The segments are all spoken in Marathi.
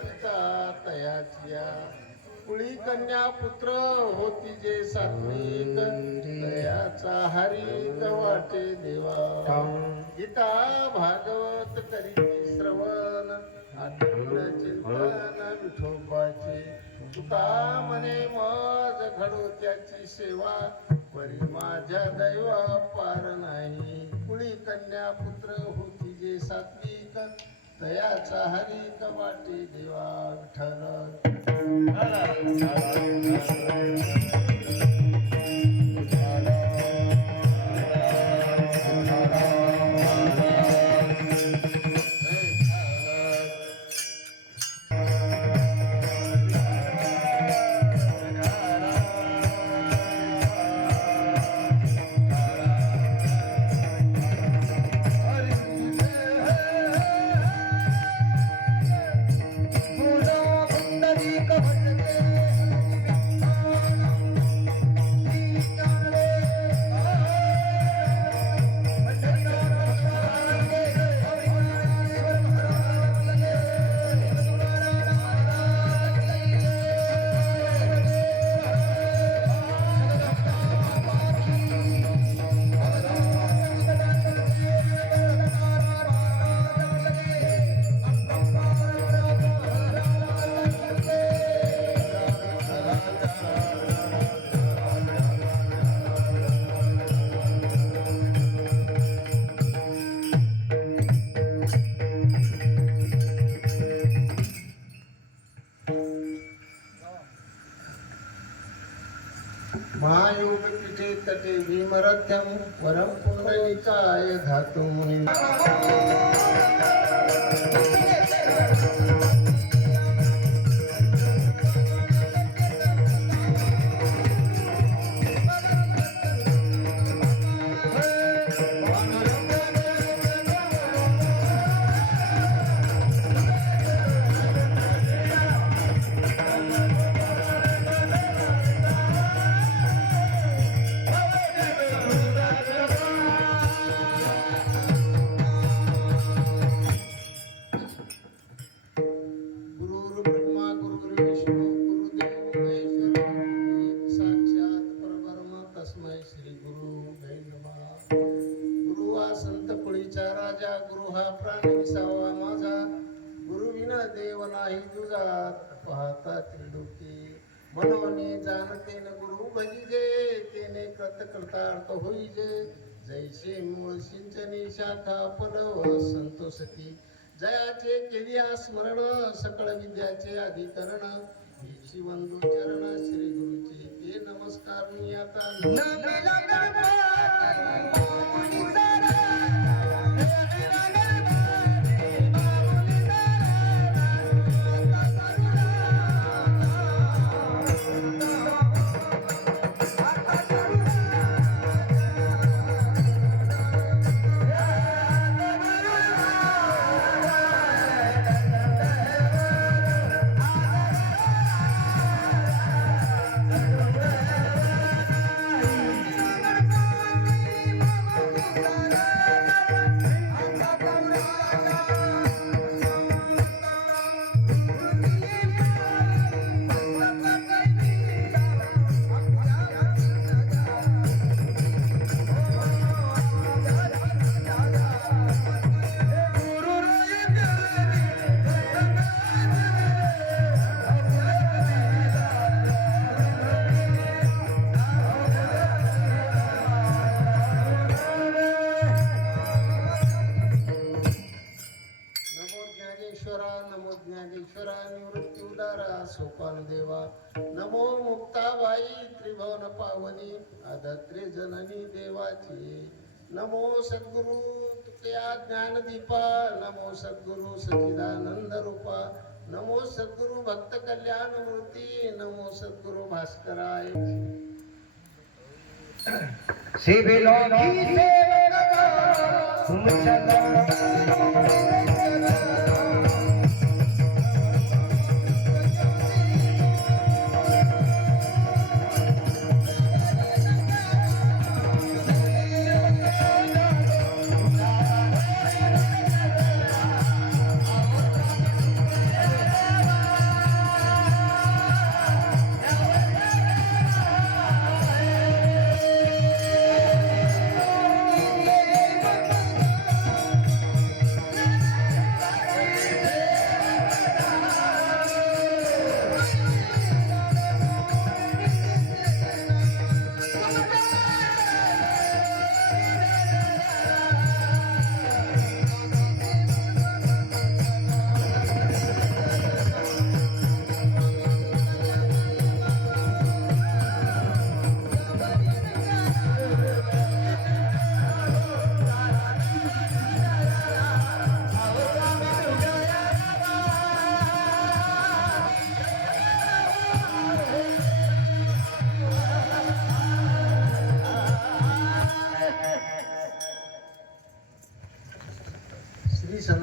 पिता तयाचिया कुळी कन्या पुत्र होती जे सात्विक तयाचा हरित वाटे देवा गीता भागवत करी श्रवण आठवड चिंतन विठोबाचे तुका मने मज घडो त्याची सेवा परी माझ्या दैवा पार नाही कुळी कन्या पुत्र होती जे सात्विक तयाचा हरित वाटे देवा विठ्ठल महायोग पीठे तटे भीमरथ्यम वरम पुंडलिकाय धातु राजा गुरु हा प्राण विसावा माझा गुरु विना देव नाही दुजात पाहता त्रिलोकी मनोने जाणते न गुरु भजिजे तेने कृत कृतार्थ होईजे जैसे मूळ सिंचनी शाखा फलव संतोषती जयाचे केलिया स्मरण सकळ विद्याचे अधिकरण शिवंदू चरण श्री गुरुचे ते नमस्कार मी आता ज्ञानेश्वरा निवृत्ती उदारा सोपान देवा नमो मुक्ताबाई त्रिभुवन पावनी आदत्रे जननी देवाची नमो सद्गुरु तुकया ज्ञानदीपा नमो सद्गुरु सच्चिदानंद रूपा नमो सद्गुरु भक्त कल्याण मूर्ती नमो सद्गुरु भास्कराय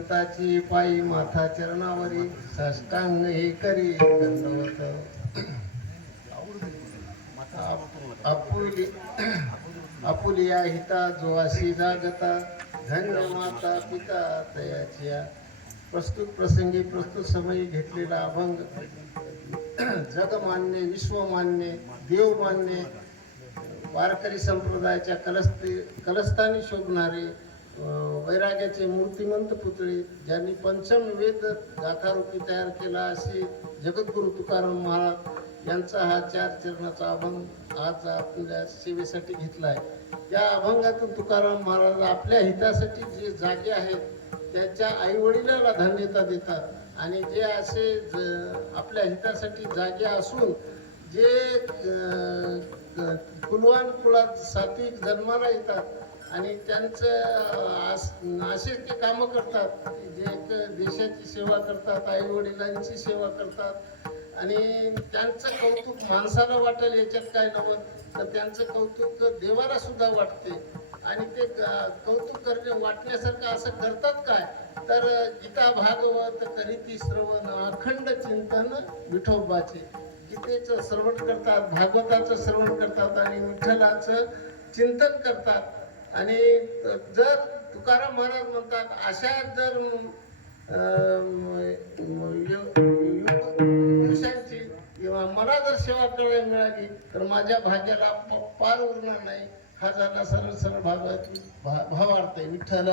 दत्ताची पायी माथा चरणावरी साष्टांग हे करी दंडवत. आपुली आपुलिया हिता जोआशी जागता धन्य माता पिता तयाचिया. प्रस्तुत प्रसंगी प्रस्तुत समयी घेतलेला अभंग जगमान्य विश्वमान्य देवमान्य वारकरी संप्रदायाच्या कलस्थानी शोभणारे वैराग्याचे मूर्तिमंत पुतळे ज्यांनी पंचम वेद गाथारूपी तयार केला असे जगद्गुरु तुकाराम महाराज यांचा हा 4 चरणाचा अभंग आज आपल्या सेवेसाठी घेतला आहे. या अभंगातून तुकाराम महाराज आपल्या हितासाठी जे जागे आहेत त्याच्या आई वडिलांना धन्यता देतात आणि जे असे आपल्या हितासाठी जागे असून जे कुलवान कुळात सात्विक जन्माला येतात आणि त्यांचं असे ते कामं करतात जे देशाची सेवा करतात, आई वडिलांची सेवा करतात आणि त्यांचं कौतुक माणसाला वाटेल याच्यात काय नव्हतं तर त्यांचं कौतुक देवाला सुद्धा वाटते आणि ते कौतुक करणे वाटण्यासारखं असं करतात काय तर गीता भागवत करीती श्रवण अखंड चिंतन विठोबाचे. गीतेचं श्रवण करतात, भागवताचं श्रवण करतात आणि विठ्ठलाचं चिंतन करतात. आणि जर तुकाराम महाराज म्हणतात अशा जर पुरुषांची किंवा मला जर सेवा करायला मिळाली तर माझ्या भाग्याला पार उरणार नाही. हा झाला सरळ सरळ भावार्थ आहे. विठ्ठल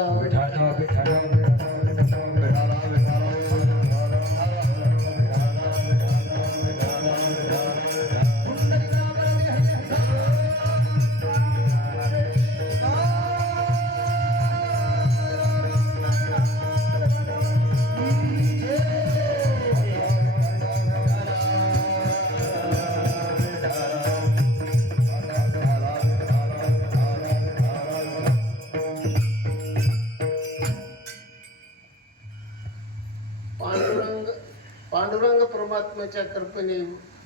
पांडुरंग परमात्म्याच्या कृपेने,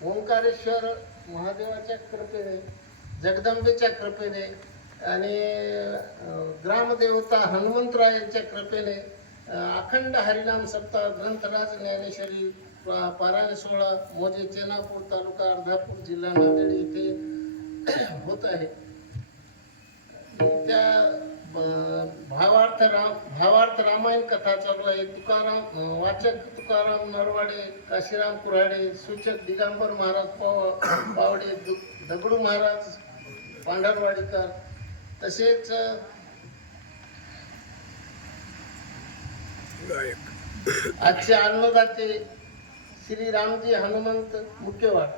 ओंकारेश्वर महादेवाच्या कृपेने, जगदंबेच्या कृपेने आणि ग्रामदेवता हनुमंतरायांच्या कृपेने अखंड हरिनाम सप्ताह ग्रंथराज ज्ञानेश्वरी पारायण सोहळा मोजे चेनापूर तालुका अर्धापूर जिल्हा नांदेड येथे होत आहे. त्या भावार्थ रामायण कथा चालू आहे. तुकाराम वाचक तुकाराम नरवाडे, काशीराम कुऱ्हाडे, सूचक दिगंबर महाराज पावडे, दगडू महाराज पांढरवाडीकर, तसेच आजचे अन्नदाते श्री रामजी हनुमंत मुख्यवाड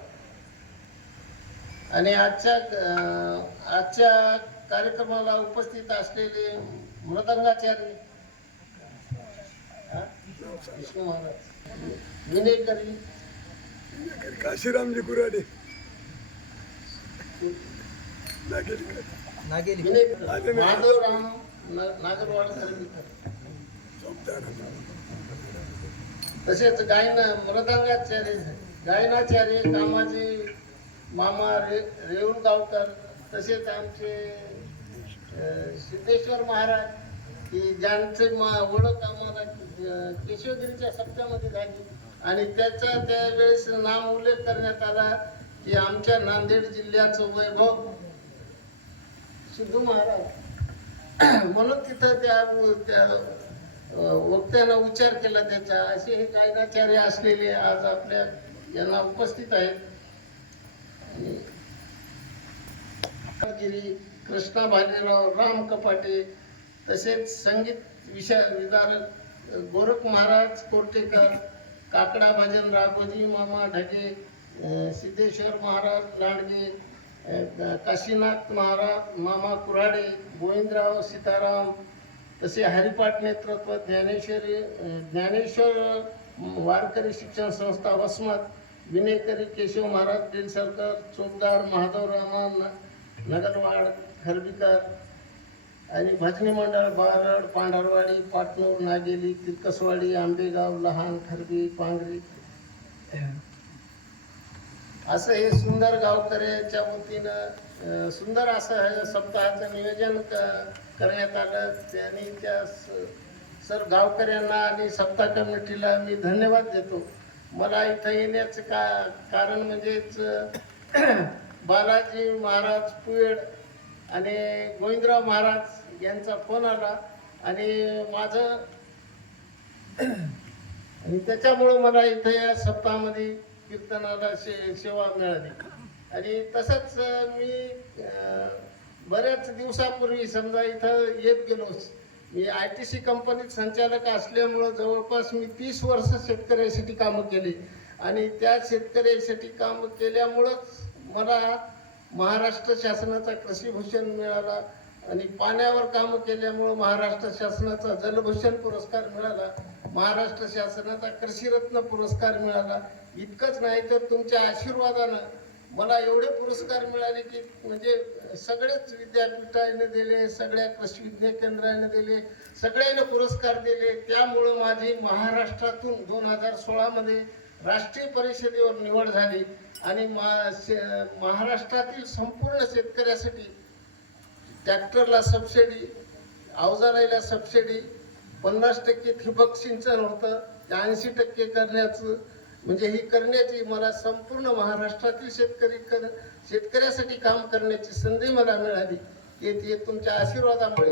आणि आजच्या कार्यक्रमाला उपस्थित असलेले मृदंगाचार्य विष्णू महाराज, विनेकरी काशीरामजी कुऱ्हाडे, माधवराम नागरवाड, तसेच मृदंगाचार्य गायनाचार्य कामाजी मामा रेवणगावकर, तसेच आमचे सिद्धेश्वर महाराज की ज्यांचे ओळख आम्हाला केशवगिरीच्या सप्त्यामध्ये झाली आणि त्यावेळेस नाम उल्लेख करण्यात आला की आमच्या नांदेड जिल्ह्याचं वैभव सिद्धू महाराज म्हणून तिथं त्या वक्त्यानं उच्चार केला त्याचा. असे हे गायनाचार्य असलेले आज आपल्या यांना उपस्थित आहेत. गिरी, कृष्णा भालेराव, राम कपाटे, तसेच संगीत विशारद गोरख महाराज कोर्टेकर, काकडा भजन राघोजी मामा ढगे, सिद्धेश्वर महाराज लांडगे, काशीनाथ महाराज मामा कुऱ्हाडे, गोविंदराव सीताराम, तसे हरिपाठ नेतृत्व ज्ञानेश्वर वारकरी शिक्षण संस्था वसमत, विनेकरी केशव महाराज दिलसरकर, चोपदार महादेवरामा नगरवाड खरबीकर आणि भजनी मंडळ बारड, पांढरवाडी, पाटणूर, नागेली, तिरकसवाडी, आंबेगाव, लहान, खरबी, पांगरी असं हे सुंदर गावकऱ्याच्या वतीनं सुंदर असं सप्ताहाचं नियोजन करण्यात आलं. त्यांनी त्या सर गावकऱ्यांना आणि सप्ताह कमिटीला मी धन्यवाद देतो. मला इथं येण्याचं कारण म्हणजेच बालाजी महाराज पुयड आणि गोविंदराव महाराज यांचा फोन आला आणि माझं आणि त्याच्यामुळं मला इथं या सप्ताहामध्ये कीर्तनाला सेवा मिळाली. आणि तसंच मी बऱ्याच दिवसापूर्वी समजा इथं येत गेलो. मी ITC कंपनीत संचालक असल्यामुळं जवळपास मी 30 वर्ष शेतकऱ्यासाठी कामं केली आणि त्या शेतकऱ्यासाठी कामं केल्यामुळंच मला महाराष्ट्र शासनाचा कृषीभूषण मिळाला आणि पाण्यावर कामं केल्यामुळं महाराष्ट्र शासनाचा जलभूषण पुरस्कार मिळाला, महाराष्ट्र शासनाचा कृषीरत्न पुरस्कार मिळाला. इतकंच नाही तर तुमच्या आशीर्वादानं मला एवढे पुरस्कार मिळाले की म्हणजे सगळेच विद्यापीठाने दिले, सगळ्या कृषी विज्ञान केंद्राने दिले, सगळ्यांना पुरस्कार दिले. त्यामुळं माझी महाराष्ट्रातून 2016 मध्ये राष्ट्रीय परिषदेवर निवड झाली आणि महाराष्ट्रातील संपूर्ण शेतकऱ्यासाठी ट्रॅक्टरला सबसिडी, अवजाराला सबसिडी, 50% ठिबक सिंचन होतं, 80% करण्याचं म्हणजे ही करण्याची मला संपूर्ण महाराष्ट्रातील शेतकऱ्यासाठी काम करण्याची संधी मला मिळाली. ते तुमच्या आशीर्वादामुळे.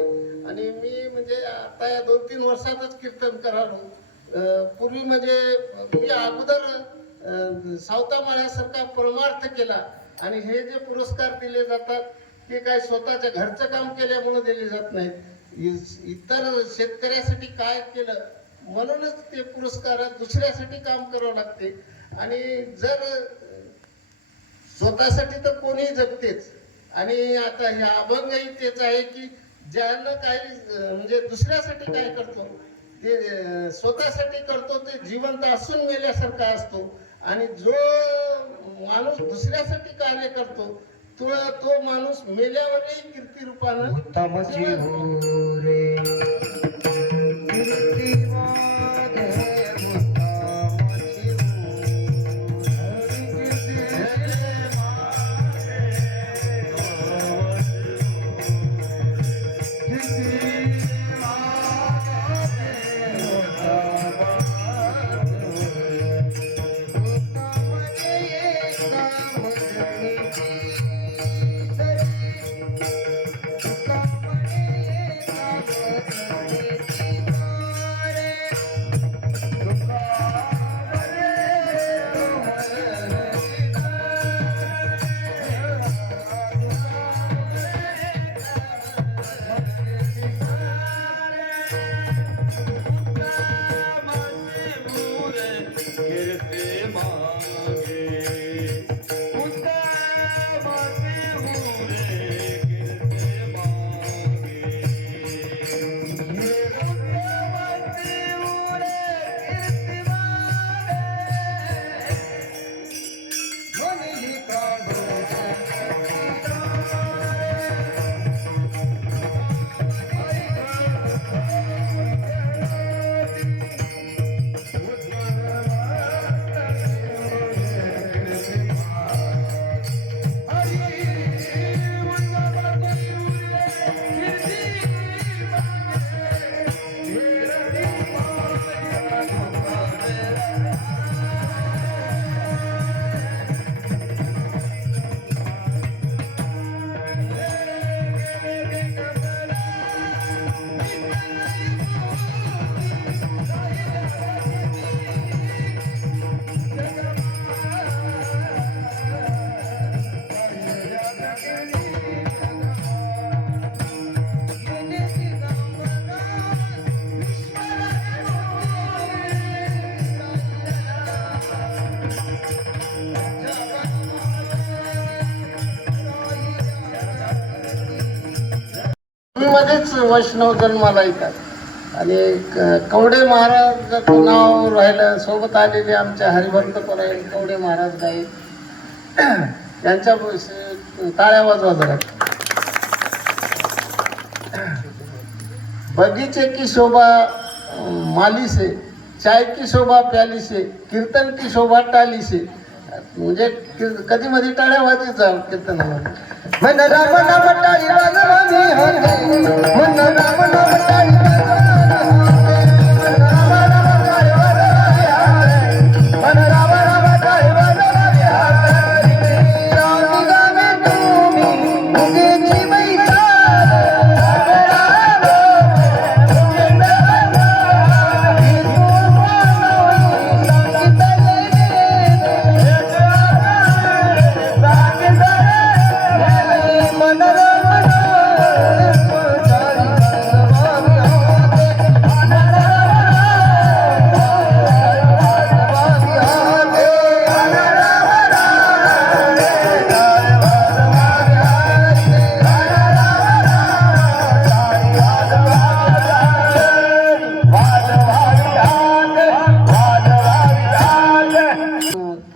आणि मी म्हणजे आता या 2-3 वर्षातच कीर्तन करालो. पूर्वी म्हणजे मी अगोदर सावता माळ्यासारखा परमार्थ केला आणि हे जे पुरस्कार दिले जातात ते काय स्वतःच्या घरचं काम केल्यामुळे दिले जात नाहीत. इतर शेतकऱ्यासाठी काय केलं म्हणूनच ते पुरस्कार दुसऱ्यासाठी काम करावं लागते. आणि जर स्वतःसाठी तर कोणीही जगतेच आणि आता हे अभंगही तेच आहे की ज्यानं काही म्हणजे दुसऱ्यासाठी काय करतो ते स्वतःसाठी करतो ते जिवंत असून मेल्यासारखा असतो आणि जो माणूस दुसऱ्यासाठी कार्य करतो तो माणूस मेल्यावरही कीर्ती रूपानं मध्येच वैष्णव जन्माला येतात आणि कवडे महाराज नाव राहिलं. सोबत आलेले आमच्या हरिभक्त परायण कवडे महाराज गाई यांच्या टाळ्या वाजवा जरा. बगीचे की शोभा माली से, चाय की शोभा प्याली से, कीर्तन की शोभा टाली से. म्हणजे कधी मध्ये टाळ्या वाजत जा कीर्तनामध्ये. मन राम नाम टाळी वाजवानी, मन राम नाम टाळी वाजवानी.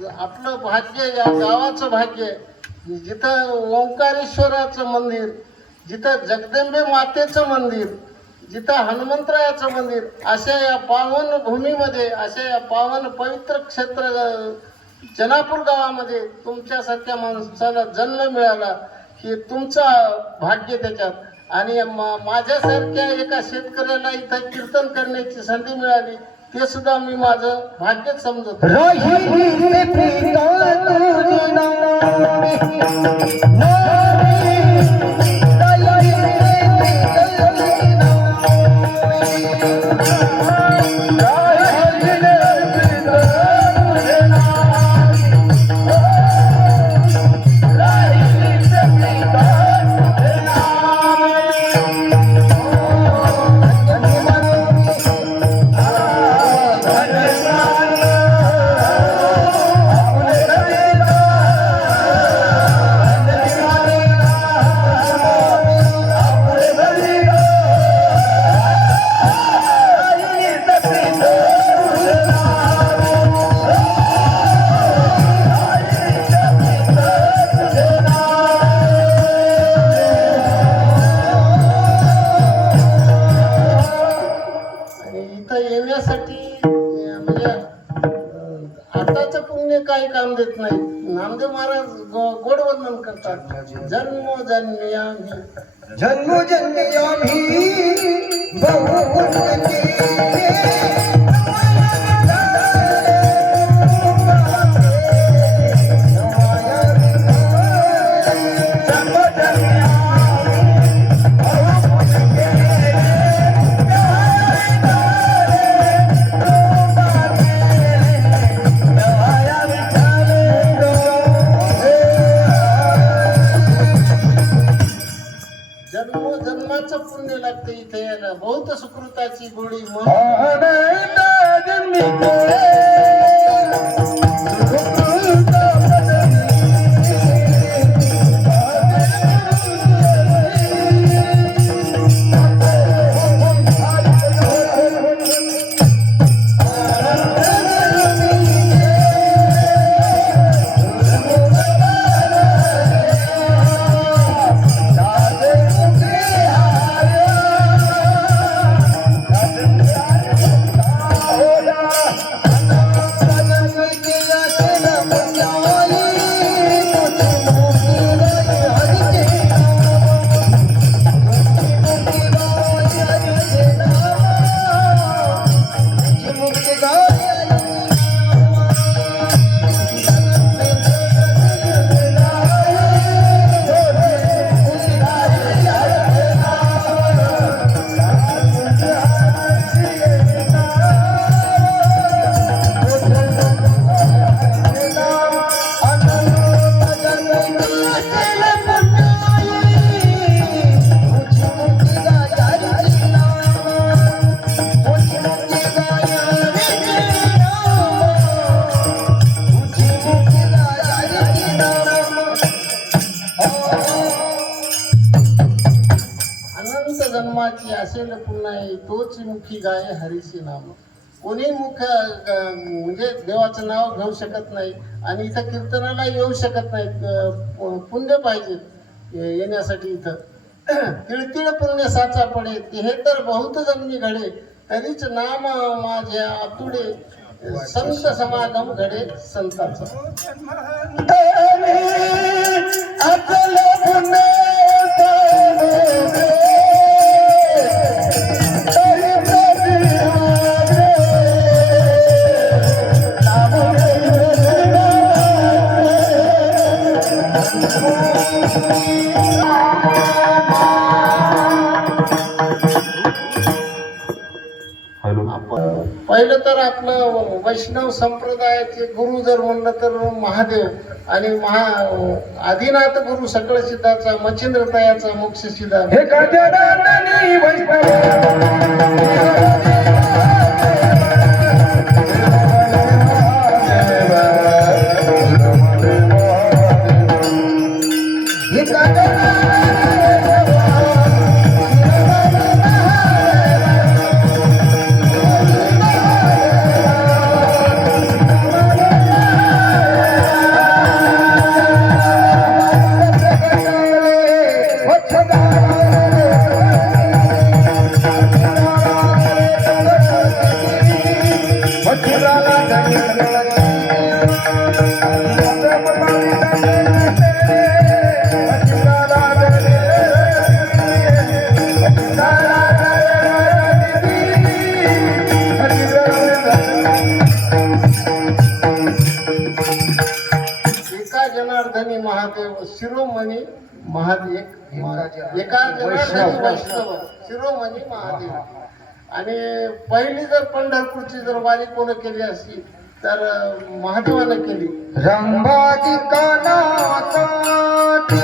आपलं भाग्य, या गावाचं भाग्य, जिथं ओंकारेश्वराचं मंदिर, जिथं जगदंबे मातेचं मंदिर, जिथं हनुमंतरायाचं मंदिर, अशा या पावन भूमीमध्ये, अशा या पावन पवित्र क्षेत्र जनापूर गावामध्ये तुमच्यासारख्या माणसाला जन्म मिळाला, हे तुमचं भाग्य त्याच्यात. आणि माझ्यासारख्या एका शेतकऱ्याला इथं कीर्तन करण्याची संधी मिळाली, ते सुद्धा मी माझं भाग्यच समजतो. आताचं पुण्य काही काम देत नाही. नामदेव महाराज गोड वर्णन करतात, जन्मोजन्मी आम्ही बहु पुण्य केले. जन्मोजन्माचं पुण्य लागतं इथे यायला. बहुत सुकृताची गोडी जन्माची असेल पुन्हा तोच मुखी गाय हरीचे नाम. कोणी मुख म्हणजे देवाचं नाव घेऊ शकत नाही आणि इथं कीर्तनाला येऊ शकत नाही. पुण्य पाहिजे येण्यासाठी. इथं तिळतिळ पुण्य साचा पडे, हे तर बहुत जन्मी घडे, तरीच नाम माझ्या आतुडे, संत समागम घडे संताचा. पहिलं तर आपलं वैष्णव संप्रदायाचे गुरु जर म्हणलं तर महादेव आणि आदिनाथ गुरु सकळ सिद्धाचा, मच्छिंद्र तयाचा, मोक्ष सिद्धा. एका जनार्दनी महादेव शिरोमणी महादेव एका जनार्दनी वैष्णव शिरोमणी महादेव. आणि पहिली जर पंढरपूरची जर वारी कोण केली असती तर महादेवानं केली. रंभादिका नाचाची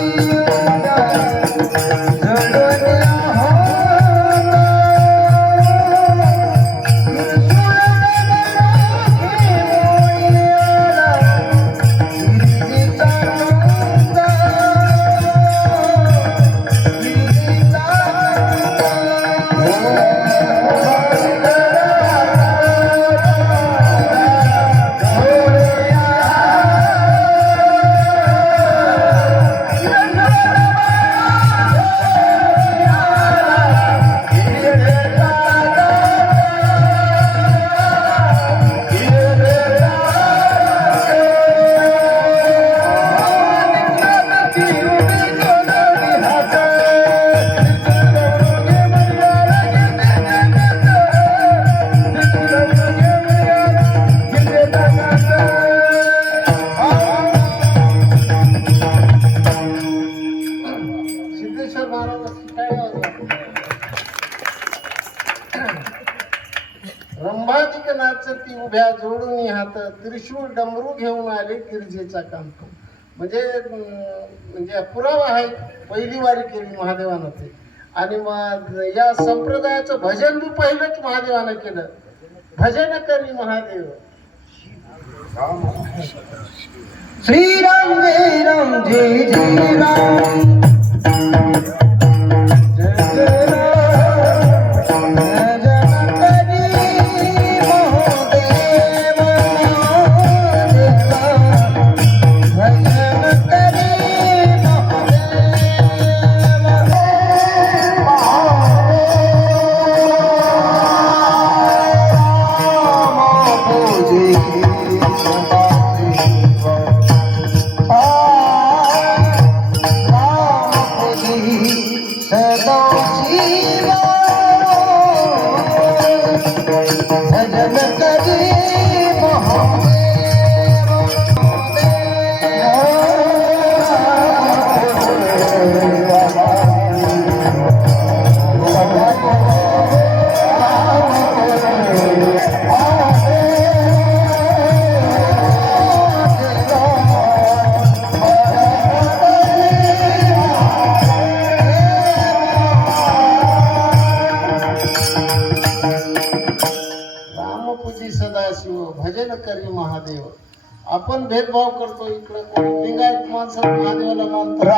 सिद्धेश्वर महाराजांची काय रंभादिक नाचती उभ्या जोडून हात त्रिशूळ डमरू घेऊन आले गिरजेचा कांत. म्हणजे पुरावा आहे पहिली वारी केली महादेवानं ते. आणि मग या संप्रदायाचं भजन बी पहिलंच महादेवानं केलं. भजन करी महादेव. श्रीराम जय राम जय जय राम भजन करी महादेव. आपण भेदभाव करतो. इकडे कोणी लिंगायत माणसं महादेवाला मानतो.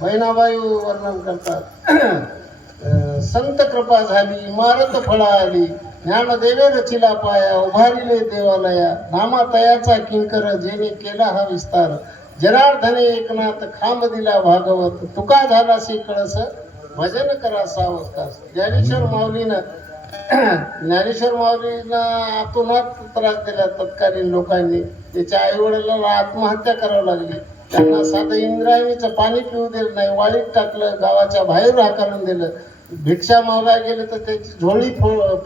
बहिणाबाई वर्णन करतात. संत कृपा झाली इमारत फळा आली ज्ञानदेवे रचिला पाया उभारिले देवालया नामा तयाचा किंकर जेने केला हा विस्तार जनार्दने एकनाथ खांब दिला भागवत तुका झाला से कळस भजन करा सावकाश. ज्ञानेश्वर माऊलींना आतोनात त्रास दिला तत्कालीन लोकांनी. त्याच्या आई वडिलांना आत्महत्या करावी लागली. त्यांना साधं इंद्रायणीचं पाणी पिऊ दिलं नाही. वाळीत टाकलं. गावाच्या बाहेर हाकलून दिलं. भिक्षा मागायला गेलं तर त्याची झोळी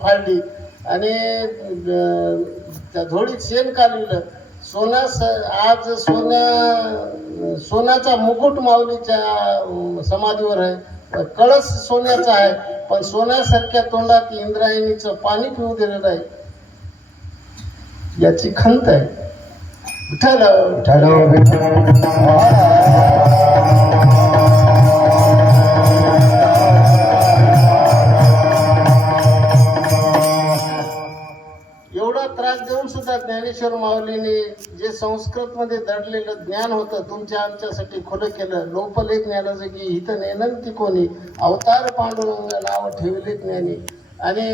फाडली आणि त्या झोळीत शेण कालविलं. आज सोन्याचा मुकुट माऊलीच्या समाधीवर आहे. कळस सोन्याचा आहे पण सोन्यासारख्या तोंडात इंद्रायणीचं पाणी पिऊ दिलं नाही. याची खंत आहे. विठ्ठल एवढा त्रास देऊन सुद्धा सुद्धा ज्ञानेश्वर माऊलीने जे संस्कृतमध्ये दडलेलं ज्ञान होतं तुमच्या आमच्यासाठी खुलं केलं. लोपले ज्ञानाचं की हिथं नेनंती कोणी, अवतार पांडुरंग नाव ठेवले ज्ञानी. आणि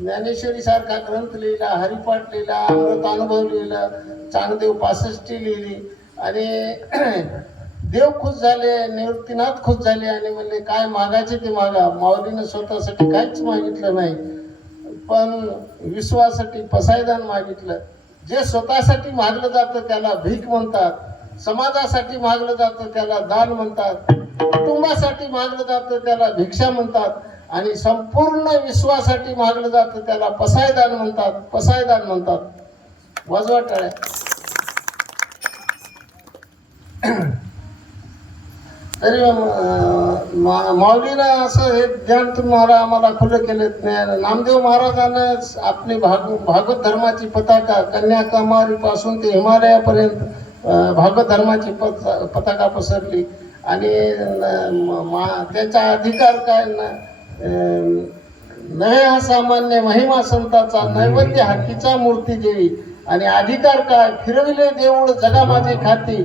ज्ञानेश्वरी सारखा ग्रंथ लिहिला, हरिपाठ लिहिला, अमृत अनुभव लिहिला, चांगदेव 65 लिहिली. आणि देव खुश झाले, निवृत्तीनाथ खुश झाले आणि म्हणले काय मागायचे ते मागा. माऊलीनं स्वतःसाठी काहीच मागितलं नाही, पण विश्वासाठी पसायदान मागितलं. जे स्वतःसाठी मागलं जातं त्याला भीक म्हणतात, समाजासाठी मागलं जातं त्याला दान म्हणतात, कुटुंबासाठी मागलं जातं त्याला भिक्षा म्हणतात, आणि संपूर्ण विश्वासाठी मागलं जातं त्याला पसायदान म्हणतात. पसायदान म्हणतात. वाजवा टाळ्या. तरी माऊलीनं असं हे ज्ञान तुम्हाला आम्हाला खुलं केलं. नामदेव महाराजानं आपली भागवत धर्माची पताका कन्याकुमारीपासून ते हिमालयापर्यंत भागवत धर्माची पताका पसरली. आणि त्याचा अधिकार काय नव्हे हा सामान्य महिमा संताचा, नैवेद्य हातीचा मूर्ती देवी. आणि अधिकार काय फिरविले देऊळ जगा माझे खाती,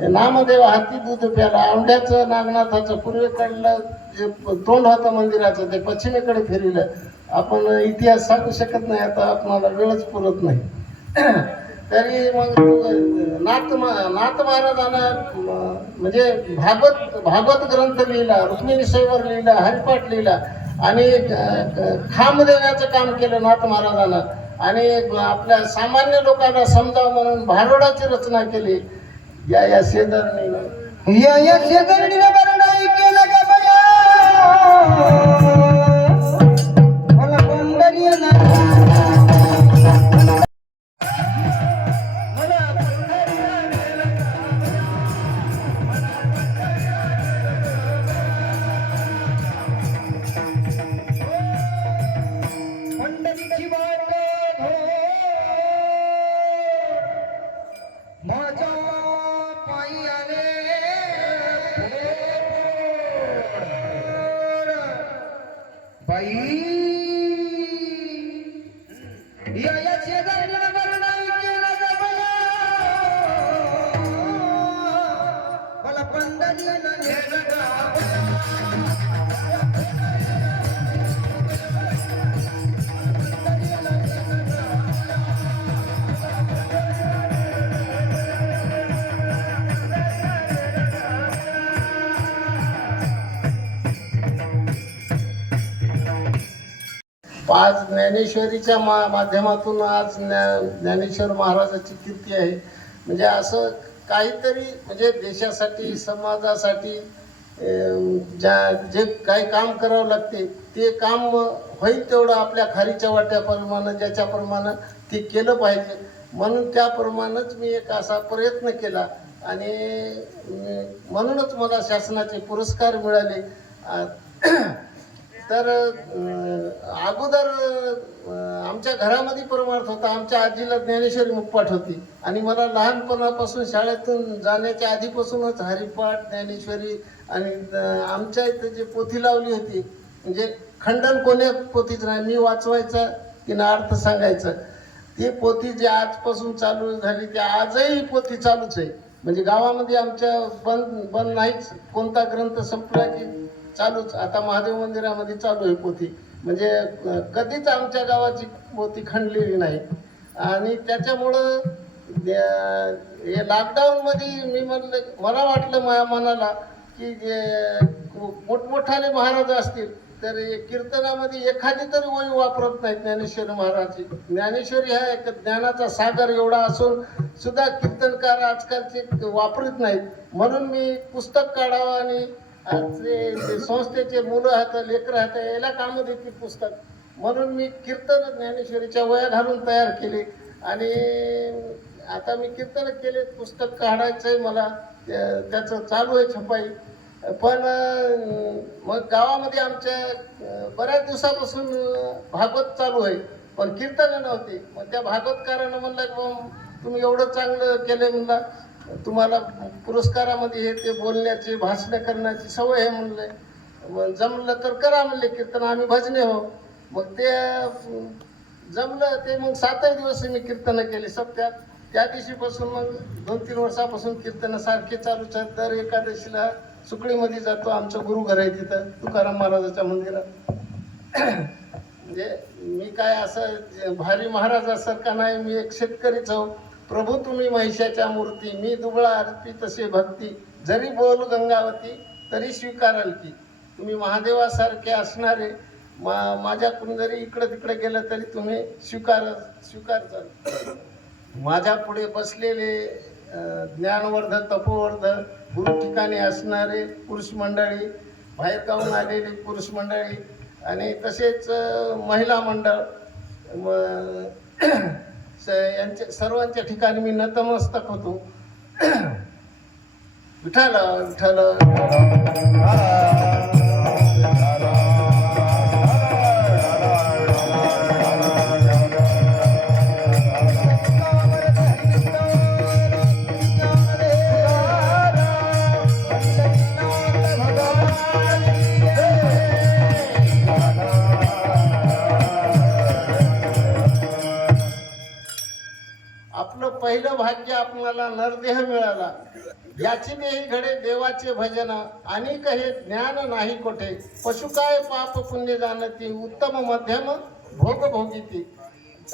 नामदेव हाती दूध प्याला. औंढ्याचं नागनाथाचं पूर्वेकडलं जे तोंड होतं मंदिराचं ते पश्चिमेकडे फिरलं. आपण इतिहास सांगू शकत नाही, आता आपणाला वेळच पुरत नाही. तरी मग नाथ महाराजांना म्हणजे भागवत ग्रंथ लिहिला, रुक्मिणी स्वयंवर लिहिला, हरिपाठ लिहिला आणि खांब देण्याचं काम केलं नाथ महाराजांना. आणि आपल्या सामान्य लोकांना समजावं म्हणून भारुडाची रचना केली. या शेजारणीनं या शेजारणीनं बरं नाही केलं का बया, मला पंढरी पंढरीची वाट माझ्या पायी आले बाई. या शेजारीला बरं नाही केलं का बया, मला पंढरीला नेलं का. आज ज्ञानेश्वरीच्या माध्यमातून आज ज्ञानेश्वर महाराजाची कीर्ती आहे. म्हणजे असं काहीतरी म्हणजे देशासाठी समाजासाठी जे काही काम करावं लागते ते काम होईल तेवढं आपल्या खारीच्या वाट्याप्रमाणे ज्याच्याप्रमाणे ते केलं पाहिजे. म्हणून त्याप्रमाणेच मी एक असा प्रयत्न केला आणि म्हणूनच मला शासनाचे पुरस्कार मिळाले. तर अगोदर आमच्या घरामध्ये परमार्थ होता. आमच्या आजीला ज्ञानेश्वरी मुखपाठ होती आणि मला लहानपणापासून शाळेतून जाण्याच्या आधीपासूनच हरिपाठ ज्ञानेश्वरी आणि आमच्या इथं जे पोथी लावली होती म्हणजे खंडन कोण्या पोथीच नाही, मी वाचवायचा तिनं अर्थ सांगायचा. ती पोथी जी आजपासून चालू झाली ती आजही पोथी चालूच आहे. म्हणजे गावामध्ये आमच्या बंद नाहीच. कोणता ग्रंथ संपला की चालूच. आता महादेव मंदिरामध्ये चालू आहे पोथी. म्हणजे कधीच आमच्या गावाची पोथी खंडलेली नाही. आणि त्याच्यामुळं हे लॉकडाऊनमध्ये मी म्हणलं मला वाटलं माझ्या मनाला की जे मोठमोठाले महाराज असतील तर कीर्तनामध्ये एखादी तरी ओळी वापरत नाहीत ज्ञानेश्वरी महाराजची. ज्ञानेश्वरी हा एक ज्ञानाचा सागर एवढा असून सुद्धा कीर्तनकार आजकालचे वापरत नाहीत. म्हणून मी पुस्तक काढावं आणि संस्थेचे मुलं आहेत लेकरं आहेत याला कामं देते पुस्तक. म्हणून मी कीर्तन ज्ञानेश्वरीच्या वया घालून तयार केले आणि आता मी कीर्तन केले. पुस्तक काढायचं आहे मला, त्याचं चालू आहे छपाई. पण मग गावामध्ये आमच्या बऱ्याच दिवसापासून भागवत चालू आहे पण कीर्तन नव्हते. मग त्या भागवतकारानं म्हणलं की तुम्ही एवढं चांगलं केलं, म्हणला तुम्हाला पुरस्कारामध्ये हे ते बोलण्याची भाषणं करण्याची सवय आहे म्हणलं, जमलं तर करा म्हणले कीर्तन, आम्ही भजने हो. मग ते जमलं ते मग 7 दिवस मी कीर्तन केली सप्त्यात. त्या दिवशीपासून मग 2-3 वर्षापासून कीर्तन सारखे चालूच आहेत. दर एकादशीला सुकळीमध्ये जातो. आमचं गुरुघर आहे तिथं तुकाराम महाराजाच्या मंदिरात. म्हणजे मी काय असं भारी महाराजासारखा नाही, मी एक शेतकरीच आहो. प्रभू तुम्ही महिषाच्या मूर्ती, मी दुबळा अर्पी तसे भक्ती, जरी बोल गंगावती तरी स्वीकाराल की. तुम्ही महादेवासारखे असणारे माझ्याकडून जरी इकडे तिकडे गेलं तरी तुम्ही स्वीकारचाल. माझ्या पुढे बसलेले ज्ञानवर्धक तपोवर्धक गुरु ठिकाणी असणारे पुरुष मंडळी, बाहेरगावून आलेली पुरुष मंडळी आणि तसेच महिला मंडळ यांचे सर्वांच्या ठिकाणी मी नतमस्तक होतो. विठ्ठल विठ्ठल आपलं पहिलं भाग्य आपल्याला नरदेह मिळाला. याची नेही घडे देवाचे भजन, अनेक हे ज्ञान नाही कोठे. पशु काय पाप पुण्य जाणती, उत्तम मध्यम भोग भोगीती.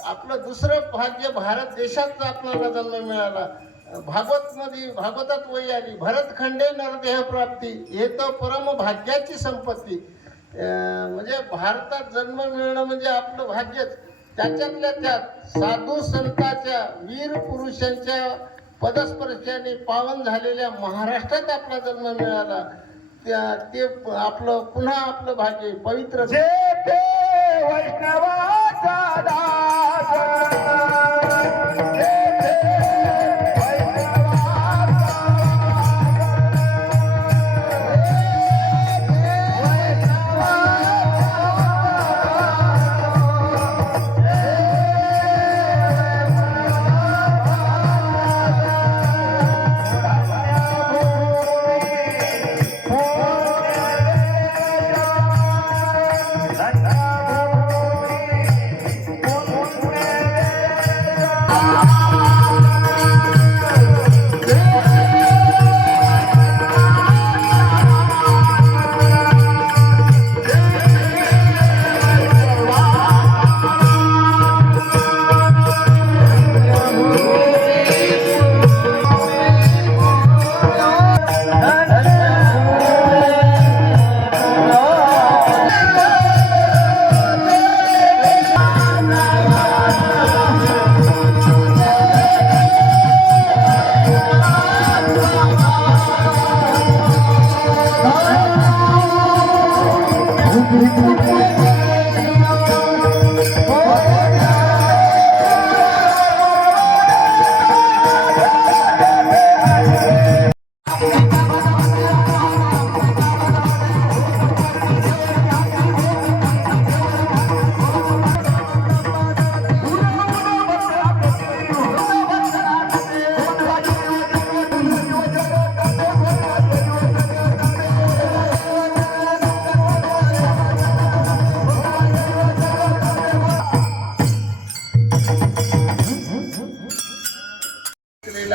आपलं दुसरं भाग्य भारत देशात आपल्याला जन्म मिळाला. भागवतात वही आली, भरतखंडे नरदेह प्राप्ती, हे तर परम भाग्याची संपत्ती. म्हणजे भारतात जन्म मिळणं म्हणजे आपलं भाग्यच. त्याच्यातल्या त्यात साधू संतांच्या वीर पुरुषांच्या पदस्पर्शाने पावन झालेल्या महाराष्ट्रात आपला जन्म मिळाला. ते आपलं पुन्हा आपलं भाग्य पवित्र. वैष्णवाचा दास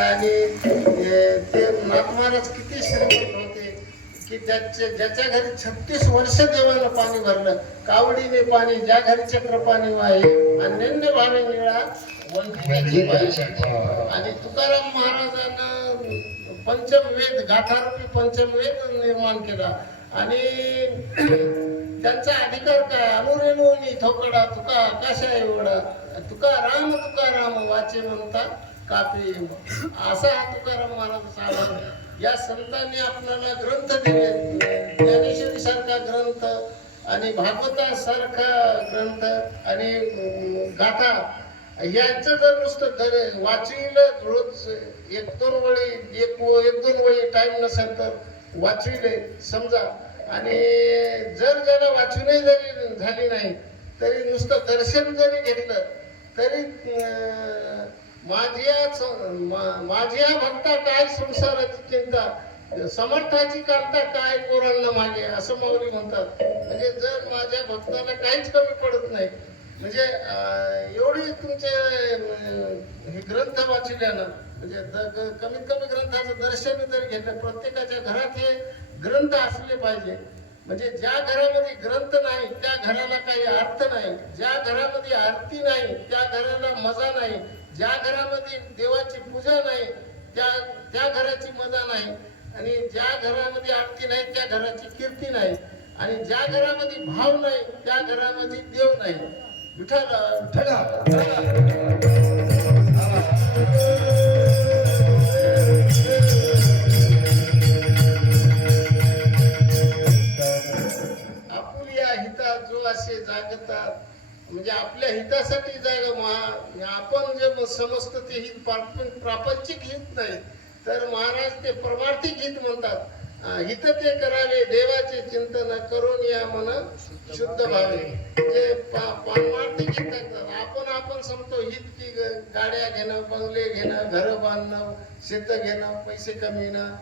आणि ते नाथमहाराज किती श्रीमंत होते की ज्याच्या घरी 36 वर्ष देवाला पाणी भरलं, कावडीने पाणी, ज्या घरी चक्रपाणी वाहे, अनन्य भावे निळा वंकिताची पाय. आणि तुकाराम महाराजांना पंचमवेद, गाथारूपी पंचमवेद निर्माण केला. आणि त्यांचा अधिकार काय, अनुरेणुनी थोकडा तुका कशा एवढा, तुकाराम वाचे म्हणता कापी. असा हा तुकाराम महाराजांचा आधार. या संतांनी आपल्याला ग्रंथ दिले, ज्ञानेश्वरी सारखा ग्रंथ आणि भागवता सारखा ग्रंथ आणि गाथा. यांचं जर नुसतं वाचविलं रोज 1-2 वळी टाइम नसेल तर वाचविले समजा. आणि जर ज्याला वाचूनही जरी झाली नाही तरी नुसतं दर्शन जरी घेतलं तरी माझ्या भक्ता काय संसाराची चिंता, समर्थाची कांता काय पोरांना मागे, असं माऊली म्हणतात. म्हणजे जर माझ्या भक्ताला काहीच कमी पडत नाही म्हणजे एवढी तुमचे हे ग्रंथ वाचल्यानं म्हणजे कमीत कमी ग्रंथाचं दर्शन जर घेतलं प्रत्येकाच्या घरात हे ग्रंथ असले पाहिजे. म्हणजे ज्या घरामध्ये ग्रंथ नाही त्या घराला काही अर्थ नाही, ज्या घरामध्ये आरती नाही त्या घराला मजा नाही, ज्या घरामध्ये देवाची पूजा नाही त्या त्या घराची मजा नाही, आणि ज्या घरामध्ये आरती नाही त्या घराची कीर्ती नाही, आणि ज्या घरामध्ये भाव नाही त्या घरामध्ये देव नाही. विठ्ठल आपुल्या हिता जो असे जागतात, म्हणजे आपल्या हितासाठी जागा आपण जे समजतो ते हित प्रापंचिक हित नाही, तर महाराज ते परमार्थिक हित म्हणतात. हित ते करावे देवाचे चिंतन करून या मन शुद्ध व्हावे. जे परमार्थिक हित करतात आपण समजतो हित की गाड्या घेणं, बंगले घेणं, घर बांधणं, शेत घेणं, पैसे कमविणं.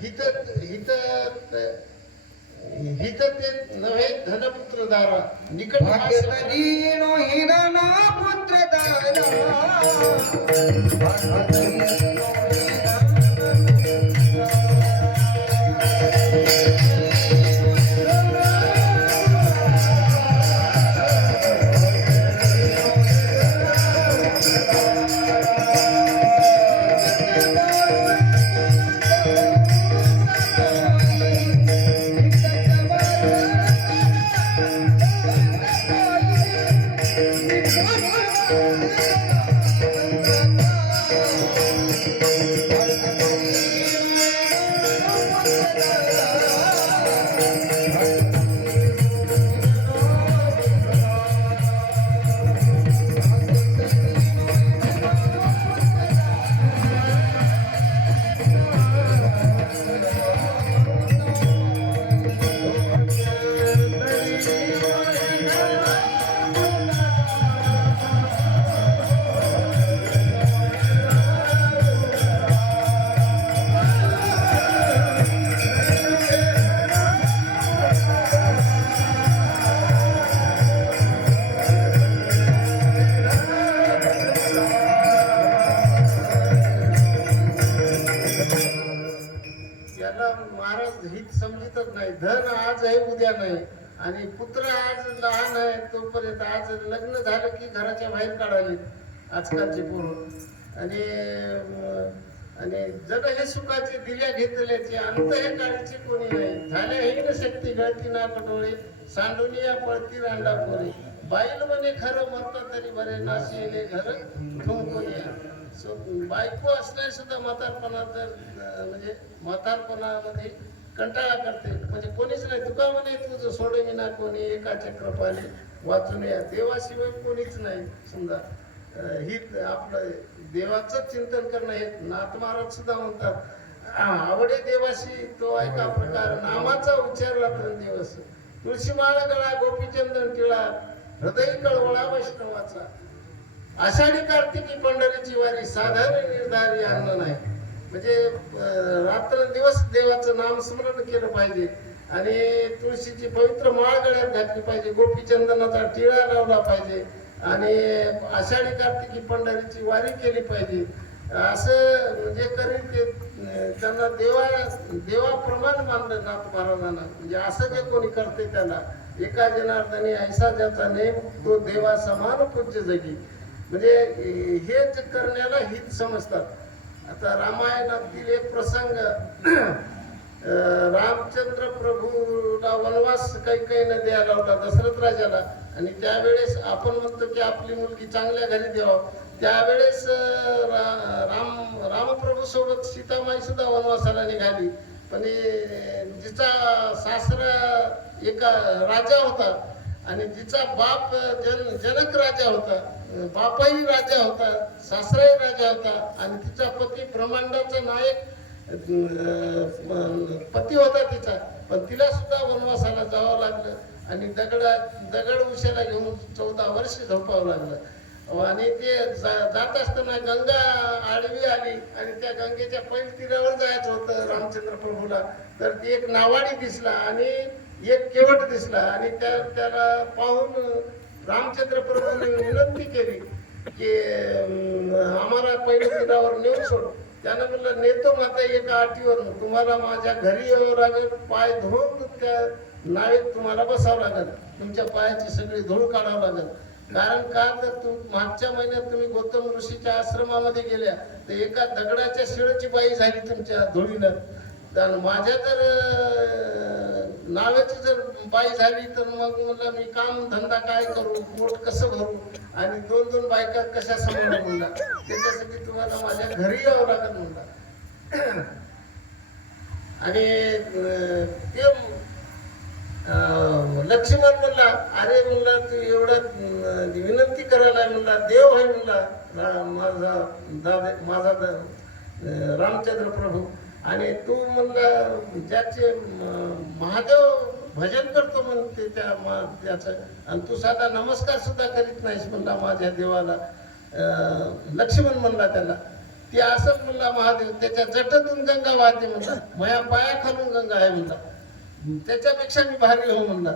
हित हित हित ते नव्हे धनपुत्र दारा निकट भाग्यदीनो हिरण पुत्र समजतच नाही. धन आज आहे उद्या नाही, आणि पुत्र आज लहान आहे तोपर्यंत आज लग्न झालं की घराच्या बाहेर काढाले आजकालचे पोरं. आणि जग हे सुखाचे दिल्या घेतल्याचे अंत हे काळीचे कोणी नाही. झाल्या हे शक्ती गळती ना कटोळे सांडुनिया पळती रांडा पोरे. बाईल म्हणे खरं म्हणतात तरी बरे नाशिले घर ठुमकोनिया. बायको असणे सुद्धा म्हातारपणात म्हणजे म्हातारपणामध्ये कंटाळा करते. म्हणजे कोणीच नाही. तुका म्हणे तुझं सोडवी ना कोणी एका चक्रपाली वाचून या. देवाशिवाय कोणीच नाही. समजा ही आपलं देवाचं चिंतन करणं हे नाथ महाराज सुद्धा म्हणतात आवडे देवाशी तो ऐका प्रकार नामाचा उच्चार रात्र दिवस. तुळशी माळ गळा गोपीचंदन टिळा हृदय कळवळा वैष्णवाचा. आषाढी कार्तिकी पंढरीची वारी साधारण निर्धारी अन्न नाही. म्हणजे रात्र दिवस देवाचं नाम स्मरण केलं पाहिजे, आणि तुळशीची पवित्र माळ गळ्यात घातली पाहिजे, गोपीचंदनाचा टिळा लावला पाहिजे, आणि आषाढी कार्तिकी पंढरीची वारी केली पाहिजे. असं म्हणजे करीत ते त्यांना देवाप्रमाण मानलं नाथ महाराजांना. म्हणजे असं जे कोणी करते त्याला एका जनार्दनी ऐसा ज्याचा नेम तो देवा समान पूज्य जगी. म्हणजे हे करण्याला हित समजतात. आता रामायणातील एक प्रसंग रामचंद्र प्रभूला वनवास काही न द्यायला होता दशरथ राजाला, आणि त्यावेळेस आपण म्हणतो की आपली मुलगी चांगल्या घरी द्यावं. त्यावेळेस रामप्रभू सोबत सीतामाई सुद्धा वनवासाला निघाली, पण जिचा सासरा एका राजा होता आणि जिचा बाप जनक राजा होता, बापही राजा होता, सासराही राजा होता, आणि तिचा पती ब्रह्मांडाचा नायक पती होता तिचा, पण तिला सुद्धा वनवासाला जावं लागलं, आणि दगड उशाला घेऊन 14 वर्ष झोपावं लागलं. आणि ते जात असताना गंगा आडवी आली, आणि त्या गंगेच्या पैल तीरावर जायचं होतं रामचंद्र प्रभूला. तर ती एक नावाडी दिसला आणि एक केवट दिसला, आणि त्याला पाहून रामचंद्र प्रभूंनी विनंती केली की आम्हाला पहिल्या तीरावर नेऊन सोड. त्यानं म्हणलं नेतो माता एका अटीवर, तुम्हाला माझ्या घरी यावं लागेल, पाय धुवून त्या नावेत तुम्हाला बसावं लागेल, तुमच्या पायाची सगळी धूळ काढावं लागेल. कारण का तर मागच्या महिन्यात तुम्ही गौतम ऋषीच्या आश्रमामध्ये गेल्या तर एका दगडाच्या शिळची बाई झाली तुमच्या धुळीनं. तर माझ्या जर नावाची जर बाई झाली तर मग म्हणलं मी काम धंदा काय करू, पोट कसं भरू आणि दोन दोन बायका कशा सांभाळू म्हणला. त्याच्यासाठी तुम्हाला माझ्या घरी यावं लागेल म्हणला. आणि ते लक्ष्मण म्हणला अरे म्हणला तू एवढं विनंती करायला म्हणला, देव आहे म्हणला माझा रामचंद्र प्रभू, आणि तू म्हणला ज्याचे महादेव भजन करतो म्हणते त्याचं, आणि तू साधा नमस्कार सुद्धा करीत नाहीस म्हणला माझ्या देवाला. लक्ष्मण म्हणला त्याला ती असं म्हणला महादेव त्याच्या जटातून गंगा वाहते म्हणला, माझ्या पाया खालून गंगा आहे म्हणला, त्याच्यापेक्षा मी भारी हो म्हणला.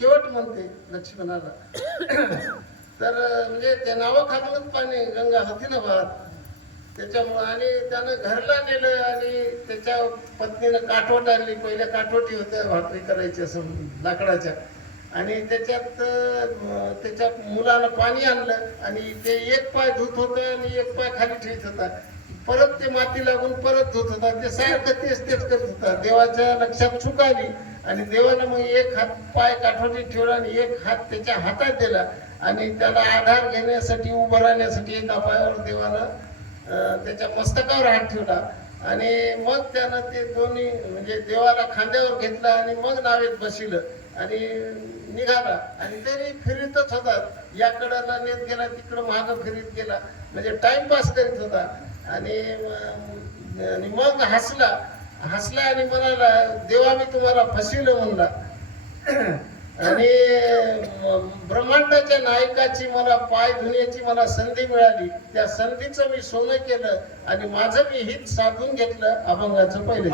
केवट म्हणते लक्ष्मणाला. तर म्हणजे त्या नावाखालूनच पाणी गंगा होती ना वाहत त्याच्यामुळं. आणि त्यानं घरला नेलं आणि त्याच्या पत्नीनं काठवट आणली. पहिल्या काठवटी होत्या भाकरी करायची असं लाकडाच्या, आणि त्याच्या मुलानं पाणी आणलं आणि ते एक पाय धुत होतं आणि एक पाय खाली ठेवत होता, परत ते माती लागून परत धुत होता. ते सारखं तेच करत होता. देवाच्या लक्षात चूक आली आणि देवानं मग एक हात पाय काठवटीत ठेवला आणि एक हात त्याच्या हातात दिला आणि त्याला आधार घेण्यासाठी उभं राहण्यासाठी एका पायावर देवानं त्याच्या मस्तकावर हात ठेवला. आणि मग त्यानं ते दोन्ही म्हणजे देवाला खांद्यावर घेतला आणि मग नावेत बसिलं आणि निघाला. आणि तरी फिरतच होता, या कडाला नेत गेला तिकडं मागं फिरत गेला, म्हणजे टाइमपास करीत होता. आणि मग हसला आणि म्हणाला देवा मी तुम्हाला फसविलं म्हणला. आणि ब्रह्मांडाच्या नायकाची मला पाय धुण्याची मला संधी मिळाली, त्या संधीचं मी सोनं केलं आणि माझं मी हित साधून घेतलं. अभंगाचं पहिले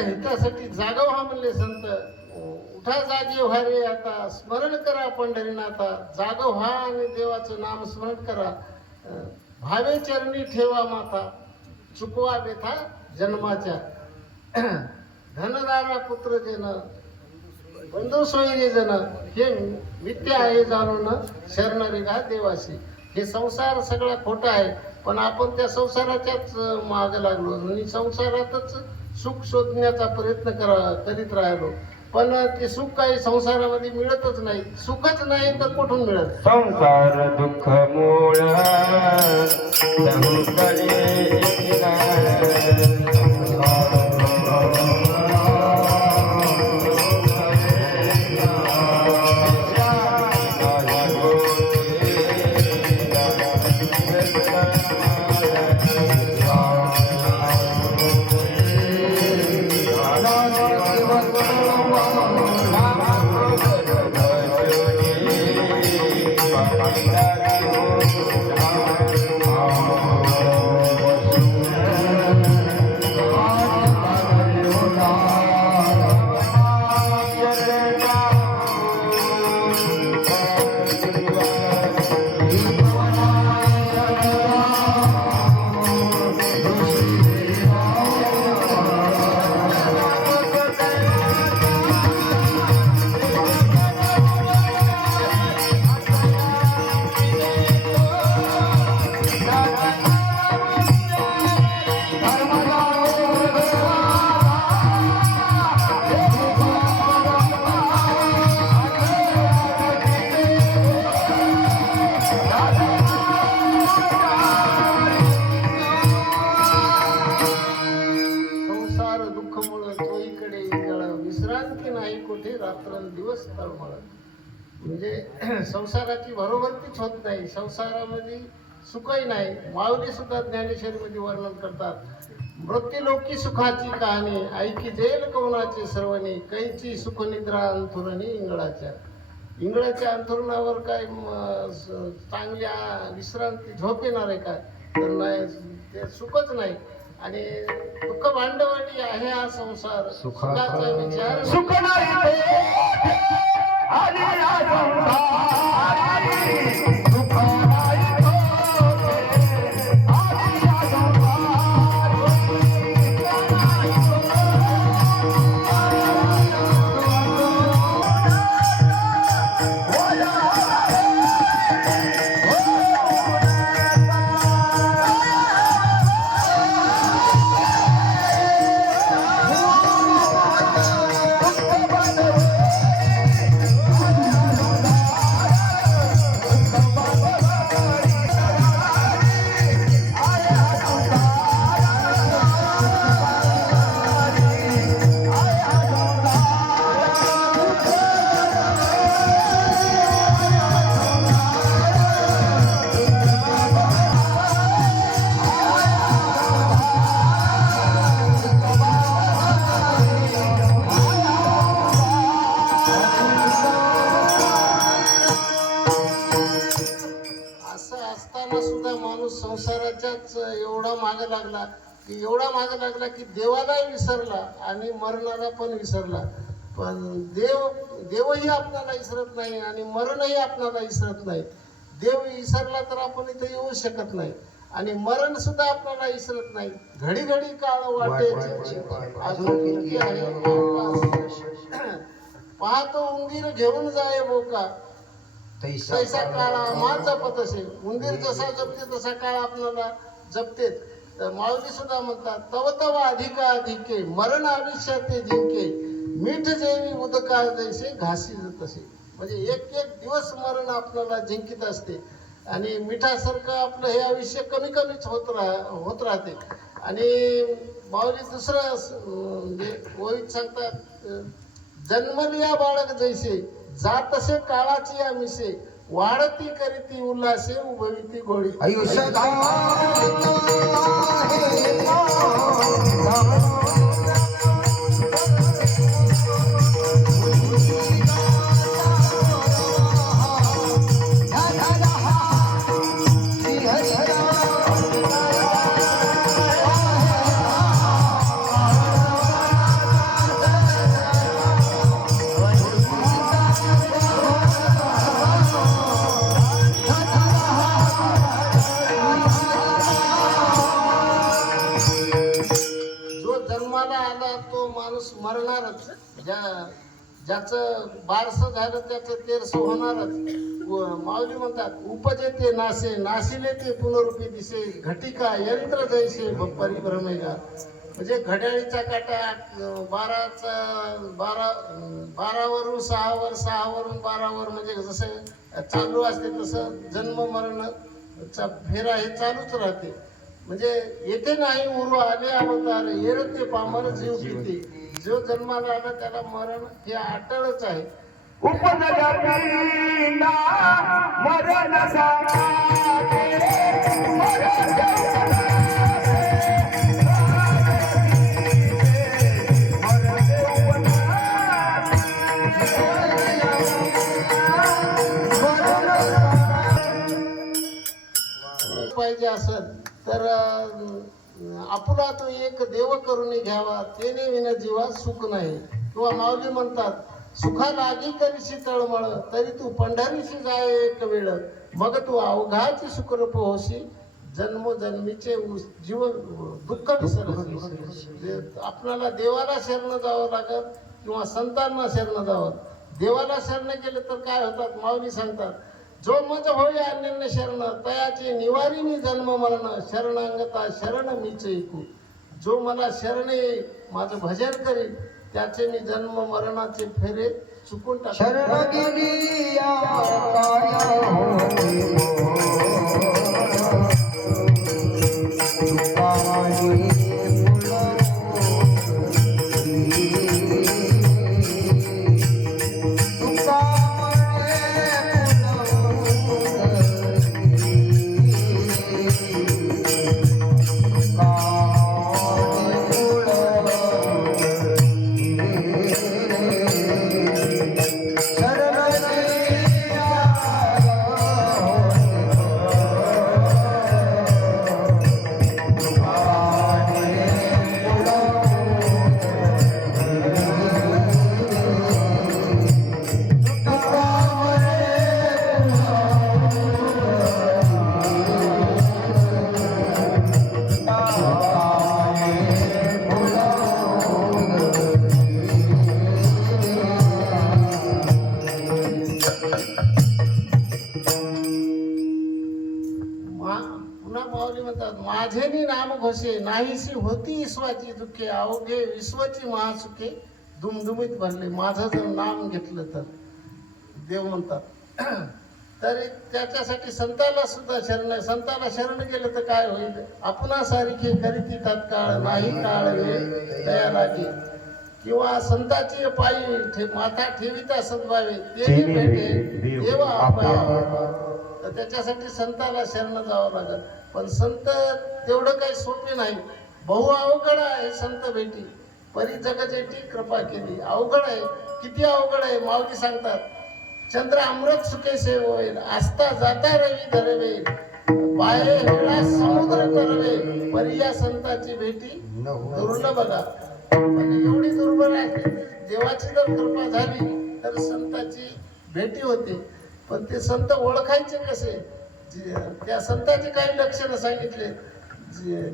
जगाच्या हितासाठी जागा व्हा म्हणले संत. उठा जागे व्हा रे आता, स्मरण करा पंढरीनाथा. जागा व्हा आणि देवाचं नाम स्मरण करा. भावे चरणी ठेवा माथा, चुकवा व्यथा जन्माच्या. धनदारा पुत्र जन, बंधू सोयरे जन, हे मिथ्या आहे जाणून शरण गा देवाशी. हे संसार सगळा खोटा आहे, पण आपण त्या संसाराच्याच मागे लागलो आणि संसारातच सुख शोधण्याचा प्रयत्न करीत राहिलो. पण ते सुख काही संसारामध्ये मिळतच नाही. सुखच नाही तर कुठून मिळत? संसार दुःख मूळ दिवस तळमळ. म्हणजे संसाराची भरोभरतीच होत नाही. संसारामध्ये सुखही नाही. माऊली सुद्धा ज्ञानेश्वरीमध्ये वर्णन करतात. मृत्यूलोकी सुखाची कहाणी ऐकी जेल कवनाचे सर्वणी, कैची सुखनिद्रा अंथुरणी इंगळाच्या. इंगळाच्या अंथरुणावर काय चांगल्या विश्रांती झोप येणार आहे काय? तर नाही, ते सुखच नाही. आणि दुःख भांडवली आहे हा संसार. सुखाचा विचार सुख नाही संसाराच्याच एवढा मागे लागला की देवालाही विसरला आणि मरणाला पण विसरला. पण देवही आपल्याला विसरत नाही आणि मरणही आपल्याला विसरत नाही. देव विसरला तर आपण इथे येऊ शकत नाही आणि मरण सुद्धा आपल्याला विसरत नाही. घडी घडी काळ वाटे अजून किती आहे पाहतो उंदीर घेऊन जाय बोका, तैसा काळा मा जपत असे. उंदीर जसा जपते तसा काळ आपल्याला जपते. तर माऊली सुद्धा म्हणतात तव तव अधिका अधिके, मरण आयुष्याते जिंके, मीठ जेवी उदका जैसे घासी तसे. म्हणजे एक एक दिवस मरण आपल्याला जिंकित असते आणि मिठासारखं आपलं हे आयुष्य कमी कमीच होत राहते. आणि माऊली दुसरं म्हणजे ओळीत सांगतात जन्मलिया बाळक जैसे, जातसे काळाची आमिषे, वाढती करीती उल्हासे उभविती गोळी. आयुष्य माणूस मरणारच. ज्याचं बारसं झालं त्याचं तेरसं होणारच. माऊली म्हणतात उपजे ते नासे नाशिले ते पुनरुपी दिसे घटिका यंत्र जैसे परिभ्रमेगा. म्हणजे घड्याळीचा काटा बारावरून 6वर 6वरून 12वर म्हणजे जसं चालू असते तसं जन्म मरणचा फेरा हे चालूच राहते. म्हणजे येथे नाही उरू आले अवतार येरते पामर जीव भीती. जो जन्माला आला त्याला मरण हे अटळच आहे. उपजला पिंडा मरण साराते, मरण पाहिजे असत तर आपुला तो एक देव करून घ्यावा तेने विना जीवा सुख नाही. किंवा माऊली म्हणतात सुखा लागी करीशी तळमळ तरी तू पंढरीशी जाय एक वेळ मग तू अवघाची सुखरूप होशी जन्मोजन्मीचे जीव दुःख विसरशी. आपल्याला देवाला शरण जावं लागत किंवा संतांना शरण जावं. देवाला शरण गेले तर काय होतात माऊली सांगतात जो मज होय अन्य शरण तयाचे निवारिणी जन्म मरण शरणांगता शरण मीच ऐकू. जो मला शरण येईल माझं भजन करेल त्याचे मी जन्म मरणाचे फेरे चुकून टाक. शरण गेली या काया होती तुकारानी माझेनी नाम घोषे नाहीशी होती ईश्वाची दुःखे अवघे विश्वाची महासुखे दुमदुमीत भरले. माझं जर नाम घेतलं तर देव म्हणतात तर त्याच्यासाठी संताला सुद्धा शरण. संताला शरण गेलं तर काय होईल. आपणा सारखी करीती तात्काळ नाही काळ वेळ दया लागे. किंवा संताची पायी माथा ठेविता सद्भावे तेही भेटे देवा आपा. तर त्याच्यासाठी संताला शरण जावं लागत. पण संत तेवढं काही सोपे नाही. बहु अवघड आहे संत भेटी परी जगजेटी कृपा केली. अवघड आहे. किती अवघड आहे माऊली सांगतात चंद्र अमृत सुखे सेवेल आस्था जाता रवी धरवे पाये हेळा समुद्र तरवे परी या संताची भेटी दुर्लभ बघा. पण एवढी दुर्बल आहे देवाची जर कृपा झाली तर संताची भेटी होते. पण ते संत ओळखायचे कसे. त्या संतांची काही लक्षणं सांगितले.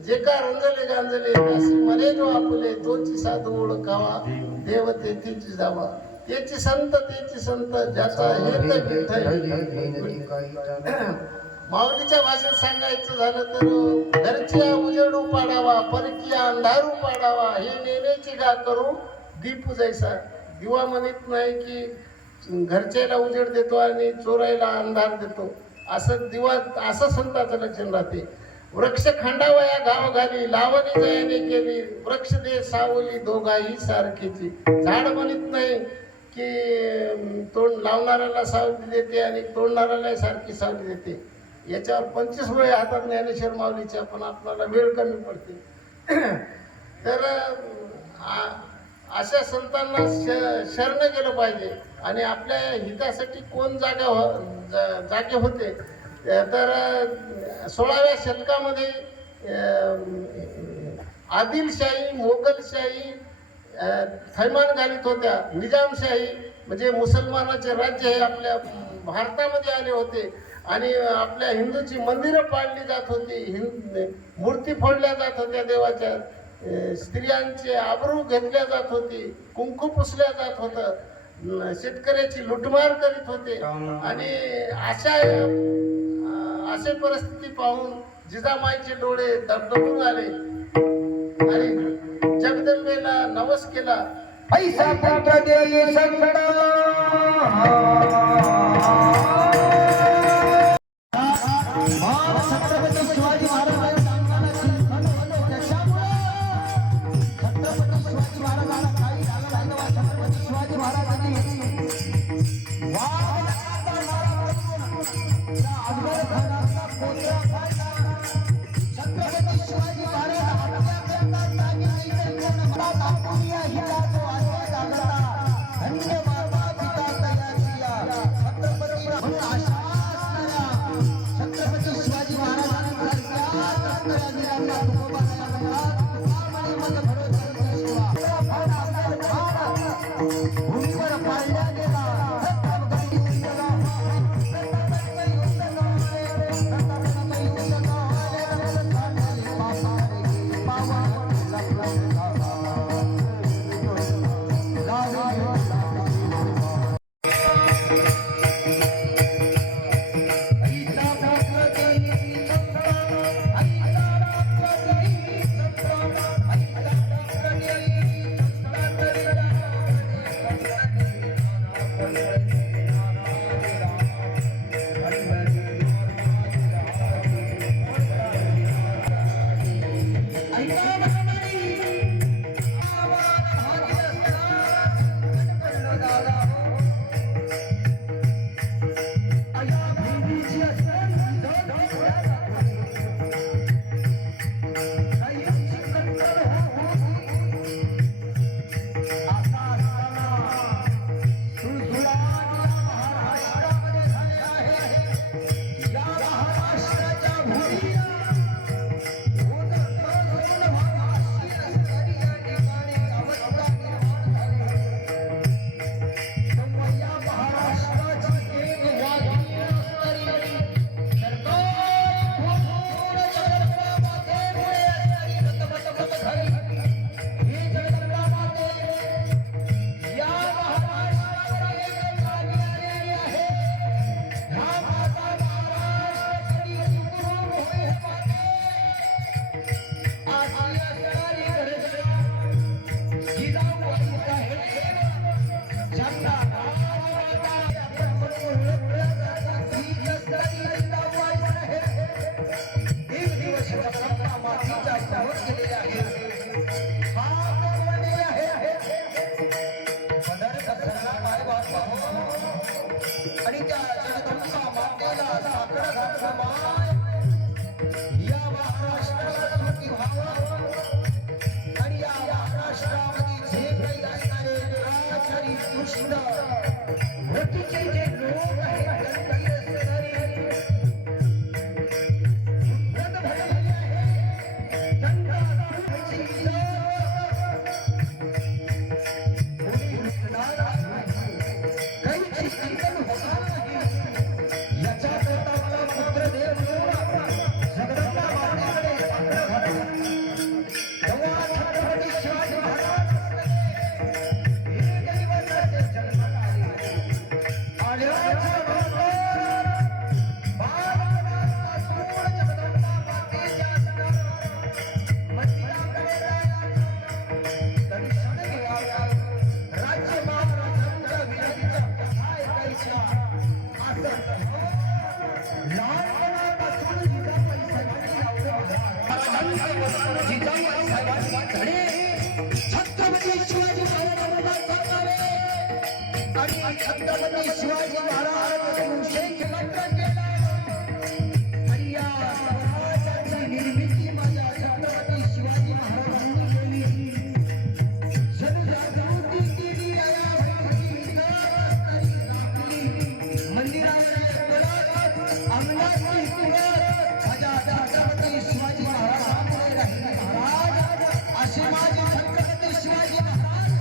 जे का रंजले गांजले असे मले जो आपुले तोची साधू ओळखावा देव तेथीची जावा. तेची संत ज्याचा हेत माऊलीच्या भाषेत सांगायचं झालं तर घरची उजेडू पाडावा परकीया अंधारू पाडावा हे नेण्याची गा करू दीप जैसा. दिवा म्हणत नाही की घरच्याला उजेड देतो आणि चोरायला अंधार देतो असं दिवा असं संताचं लक्षण राहते. वृक्ष खंडावया गाव घाली लावणी जयाने केली वृक्ष दे सावली दोघाही सारखीची. झाड म्हणत नाही की तोंड लावणाऱ्याला सावली देते आणि तोडणाऱ्याला सारखी सावली देते. याच्यावर 25 वेळ हातात ज्ञानेश्वर माऊलीच्या पण आपल्याला वेळ कमी पडते. तर अशा संतांना शरण गेलं पाहिजे. आणि आपल्या हितासाठी कोण जागे होते तर 16व्या शतकामध्ये आदिलशाही मोगलशाही थैमान घालीत होत्या. निजामशाही म्हणजे मुसलमानाचे राज्य हे आपल्या भारतामध्ये आले होते आणि आपल्या हिंदूची मंदिरं पाडली जात होती. मूर्ती फोडल्या जात होत्या देवाच्या. स्त्रियांचे आबरू घेतल्या जात होती, कुंकू पुसल्या जात होतं, शेतकऱ्याची लुटमार करीत होते. आणि असे परिस्थिती पाहून जिजामाईचे डोळे दबदबून आले आणि जगदंबेला नवस केला. ऐसा पुत्र देई संकट छत्रपती शिवाजी महाराजांना छत्रपती शिवाजी महाराजांना काही झालं नाही तेव्हा छत्रपती शिवाजी महाराजांनी अकबर खानाचा पोतरा पाहिला. छत्रपती शिवाजी महाराज धन्य माता पिता तयार किया. छत्रपती म्हणून आशा असणाऱ्या छत्रपती शिवाजी महाराजांसारख्या असणाऱ्या वीरांना तुकोबाच्या मनात तुकामाने मग भरोसा भूमीवर पाळल्या गेला. छत्रपती शिवाजी महाराजांनी शेख मंत्र केला आणि या स्वराज्याची निर्मिती माझ्या छत्रपती शिवाजी महाराजांनी केली. जनजागृती केली मंदिराच्या अंगणाची माझ्या छत्रपती शिवाजी महाराजांमुळे राहिले. महाराज असे माझे छत्रपती शिवाजी महाराज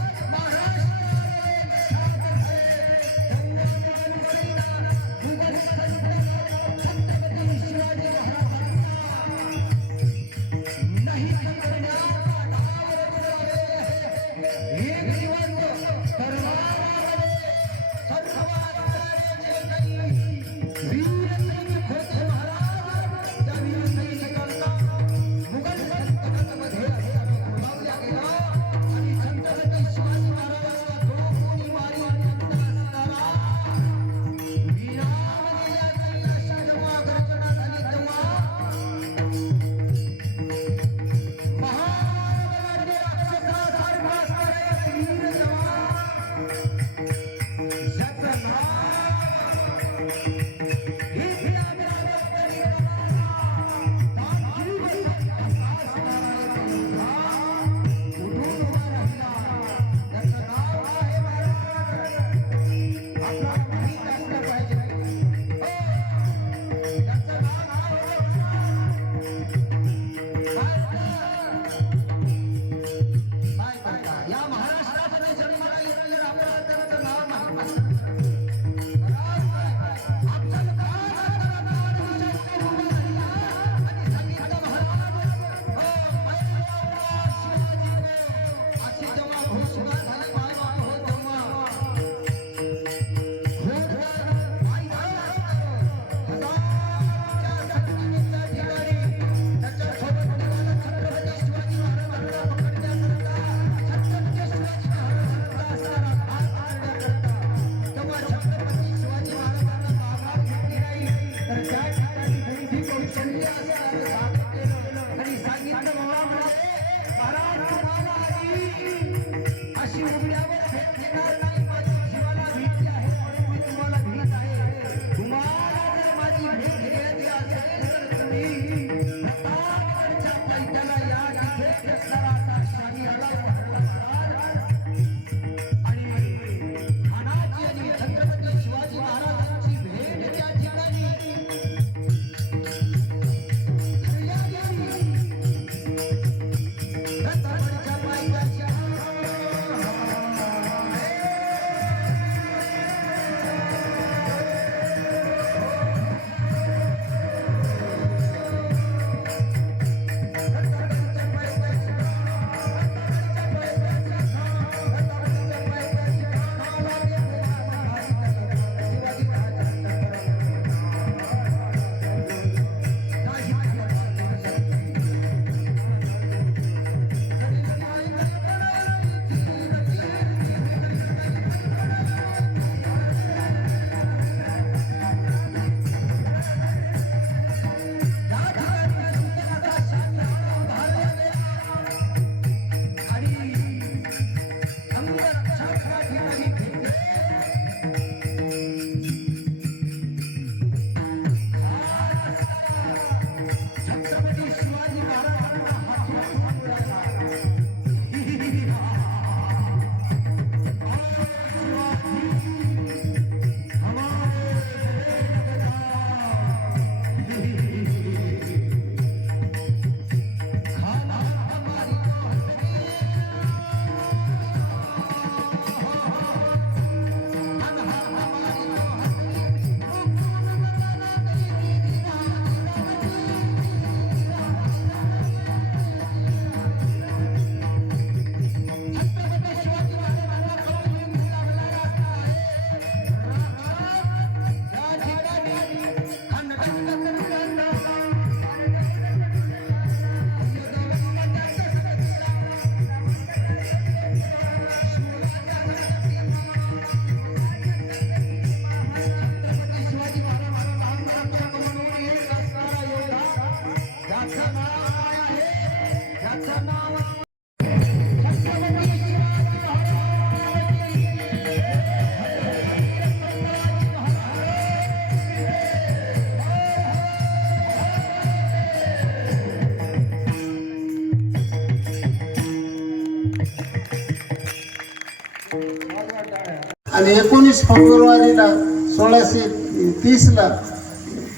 आणि 19 फेब्रुवारीला 1630ला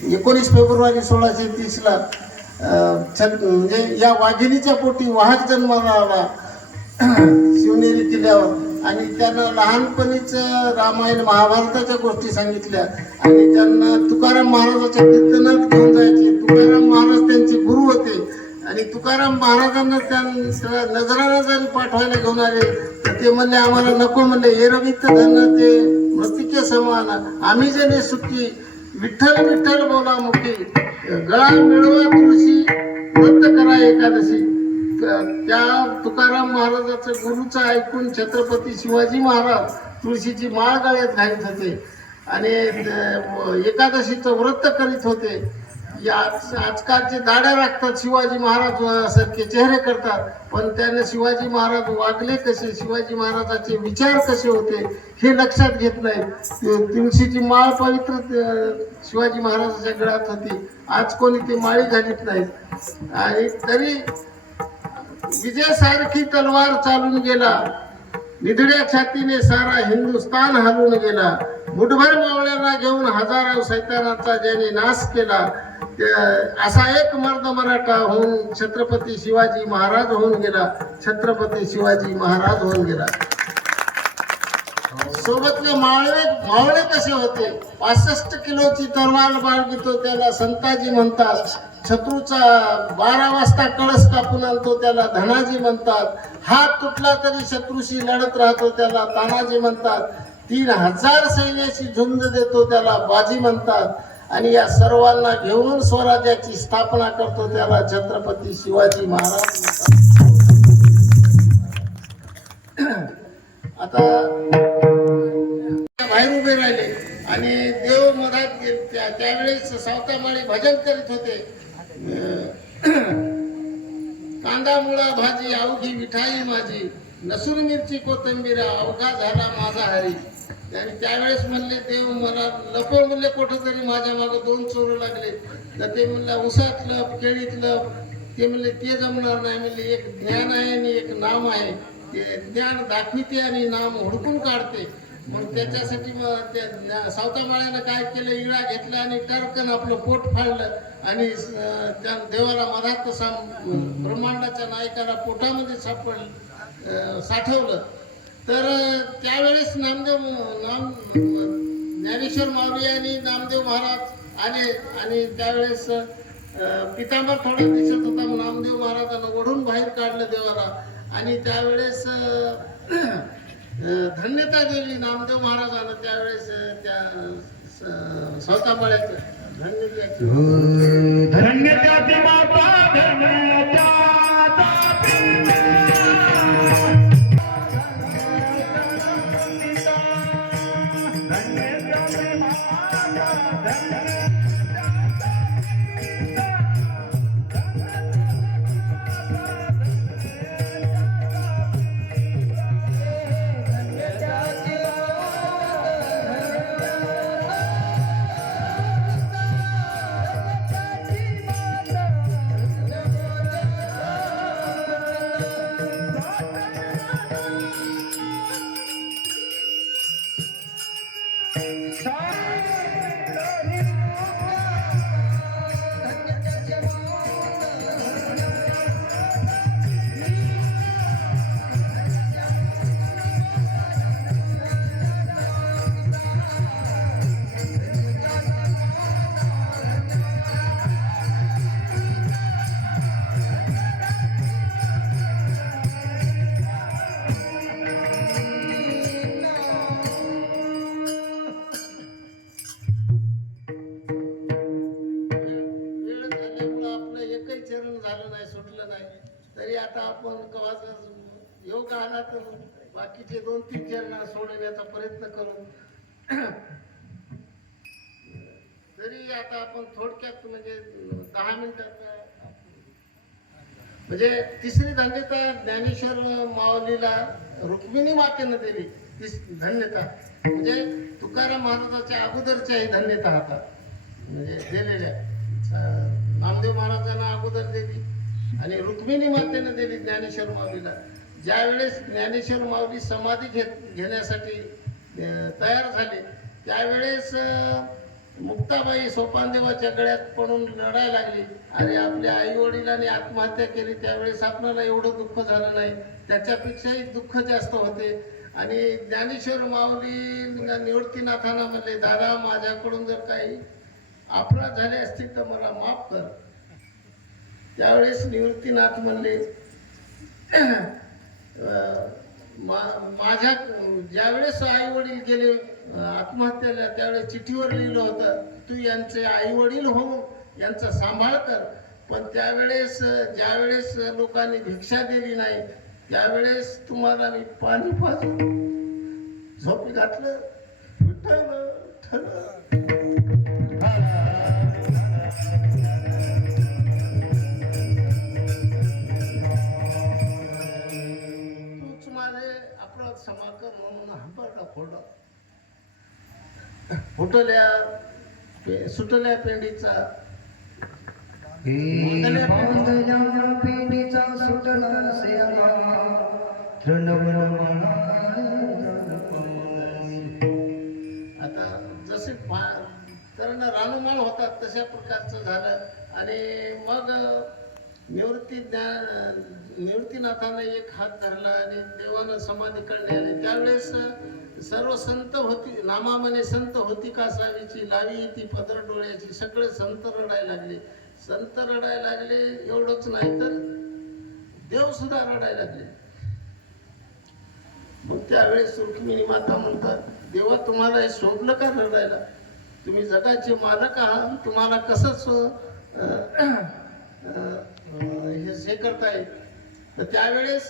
19 फेब्रुवारी 1630ला म्हणजे या वाघिणीच्या पोटी वाहक जन्माला आला शिवनेरी किल्ल्यावर. आणि त्यांना लहानपणीच रामायण महाभारताच्या गोष्टी सांगितल्या आणि त्यांना तुकाराम महाराजाच्या कीर्तनात घेऊन जायचे. तुकाराम महाराज त्यांचे गुरु होते आणि तुकाराम महाराजांना त्यांना नजराला जरी पाठवायला घेऊन आले तर ते म्हणले आम्हाला नको, म्हणले एरवित धन ते मृतिके समान, आम्ही जने सुखी, विठ्ठल विठ्ठल बोला मुखी, गळा मिळवा तुळशी, व्रत करा एकादशी. त्या तुकाराम महाराजाचं गुरुचं ऐकून छत्रपती शिवाजी महाराज तुळशीची माळ गळ्यात घालत होते आणि एकादशीचं व्रत करीत होते. आजकालचे दाड्या राखतात, शिवाजी महाराज सारखे चेहरे करतात, पण त्याने शिवाजी महाराज वागले कसे, शिवाजी महाराजाचे विचार कसे होते हे लक्षात घेत नाहीत. तुळशीची माळ पवित्र शिवाजी महाराजाच्या गळ्यात होती, आज कोणी ते माळी घालीत नाहीत. आणि तरी विजयासारखी तलवार चालून गेला, निधड्या छातीने सारा हिंदुस्तान हलून गेला, मुठभर मावळ्यांना घेऊन हजारो सैतानाचा ज्याने नाश केला, असा एक मर्द मराठा होऊन छत्रपती शिवाजी महाराज होऊन गेला, छत्रपती शिवाजी महाराज होऊन गेला. सोबतले मावळे कसे होते, 65 किलोची तलवार बाळगितो त्याला संताजी म्हणतात, शत्रूचा 12 वाजता कळस कापून आणतो त्याला धनाजी म्हणतात, हात तुटला तरी शत्रूशी लढत राहतो त्याला तानाजी म्हणतात, 3000 सैन्याची झुंज देतो त्याला बाजी म्हणतात, आणि या सर्वांना घेऊन स्वराज्याची स्थापना करतो त्याला छत्रपती शिवाजी महाराज म्हणतात. आता बाहेर उभे राहिले आणि देव मधात त्यावेळेस सावतामाळी भजन करीत होते. कांदा मुळा भाजी अवघी मिठाई माझी, लसूण मिरची कोथिंबीर अवघा झाला माझा हरी. आणि त्यावेळेस म्हणले देव मला लपव, म्हणले कुठं तरी माझ्या मागं 2 चोर लागले. तर ते म्हणलं उसात लप केळीत लप. ते म्हणले ते जमणार नाही, म्हणले एक ज्ञान आहे आणि एक नाम आहे, ते ज्ञान दाखविते आणि नाम हुडकून काढते. मग त्याच्यासाठी मग त्या सावतामाळ्यानं काय केलं, इळा घेतला आणि टरकन आपलं पोट फाडलं आणि त्या देवाला मधात ब्रह्मांडाच्या नायकाला पोटामध्ये साठवलं. तर त्यावेळेस ज्ञानेश्वर माऊली आणि नामदेव महाराज आले आणि त्यावेळेस पितांबर थोडा दिसत होता, नामदेव महाराजांना ओढून बाहेर काढलं देवाला. आणि त्यावेळेस धन्यता दिली नामदेव महाराजांना त्यावेळेस त्या सावतामाळ्याचं योग आला तर बाकीचे 2-3 चरण सोडवण्याचा प्रयत्न करू. तरी आता आपण थोडक्यात म्हणजे 10 मिनिटात म्हणजे तिसरी धन्यता ज्ञानेश्वर माऊलीला रुक्मिणी मातेनं दिली. धन्यता म्हणजे तुकाराम महाराजाच्या अगोदरच्याही धन्यता होता म्हणजे दिलेल्या. नामदेव महाराजांना अगोदर दिली आणि रुक्मिणी मातेनं दिली ज्ञानेश्वर माऊलीला. ज्यावेळेस ज्ञानेश्वर माऊली समाधी घेण्यासाठी तयार झाले त्यावेळेस मुक्ताबाई सोपानदेवाच्या गळ्यात पडून रडायला लागली. अरे आपल्या आई वडिलांनी आत्महत्या केली त्यावेळेस आपल्याला एवढं दुःख झालं नाही, त्याच्यापेक्षाही दुःख जास्त होते. आणि ज्ञानेश्वर माऊली निवृत्तीनाथांना म्हणले, दादा माझ्याकडून जर काही अपराध झाले असतील तर मला माफ कर. त्यावेळेस निवृत्तीनाथ म्हणले, माझ्या ज्यावेळेस आई वडील गेले आत्महत्याला त्यावेळेस चिठ्ठीवर लिहिलं होतं, तू यांचे आई वडील होऊन यांचा सांभाळ कर. पण त्यावेळेस ज्यावेळेस लोकांनी भिक्षा दिली नाही त्यावेळेस तुम्हाला मी पाणी पाजून झोपी घातलं. विठ्ठल तूच माझे अपराध क्षमा कर म्हणून हंबरडा फोडला. सुटल्या पेंडीचा पेंडीचा सुटला आता जसे कारण रानुमाळ होतात तशा प्रकारचं झालं. आणि मग निवृत्तीनाथाने एक हात धरला आणि देवानं समाधी काढली. आणि त्यावेळेस सर्व संत होती नामामने संत होती का सावीची लावी ती पदर डोळ्याची, सगळे संत रडायला लागले. संत रडायला लागले एवढंच नाही तर देव सुद्धा रडायला लागले. मग त्यावेळेस रुक्मिणी माता म्हणतात, देवा तुम्हाला हे शोभलं का रडायला? तुम्ही जगाचे मालक आहात, तुम्हाला कसं हे करताय? तर त्यावेळेस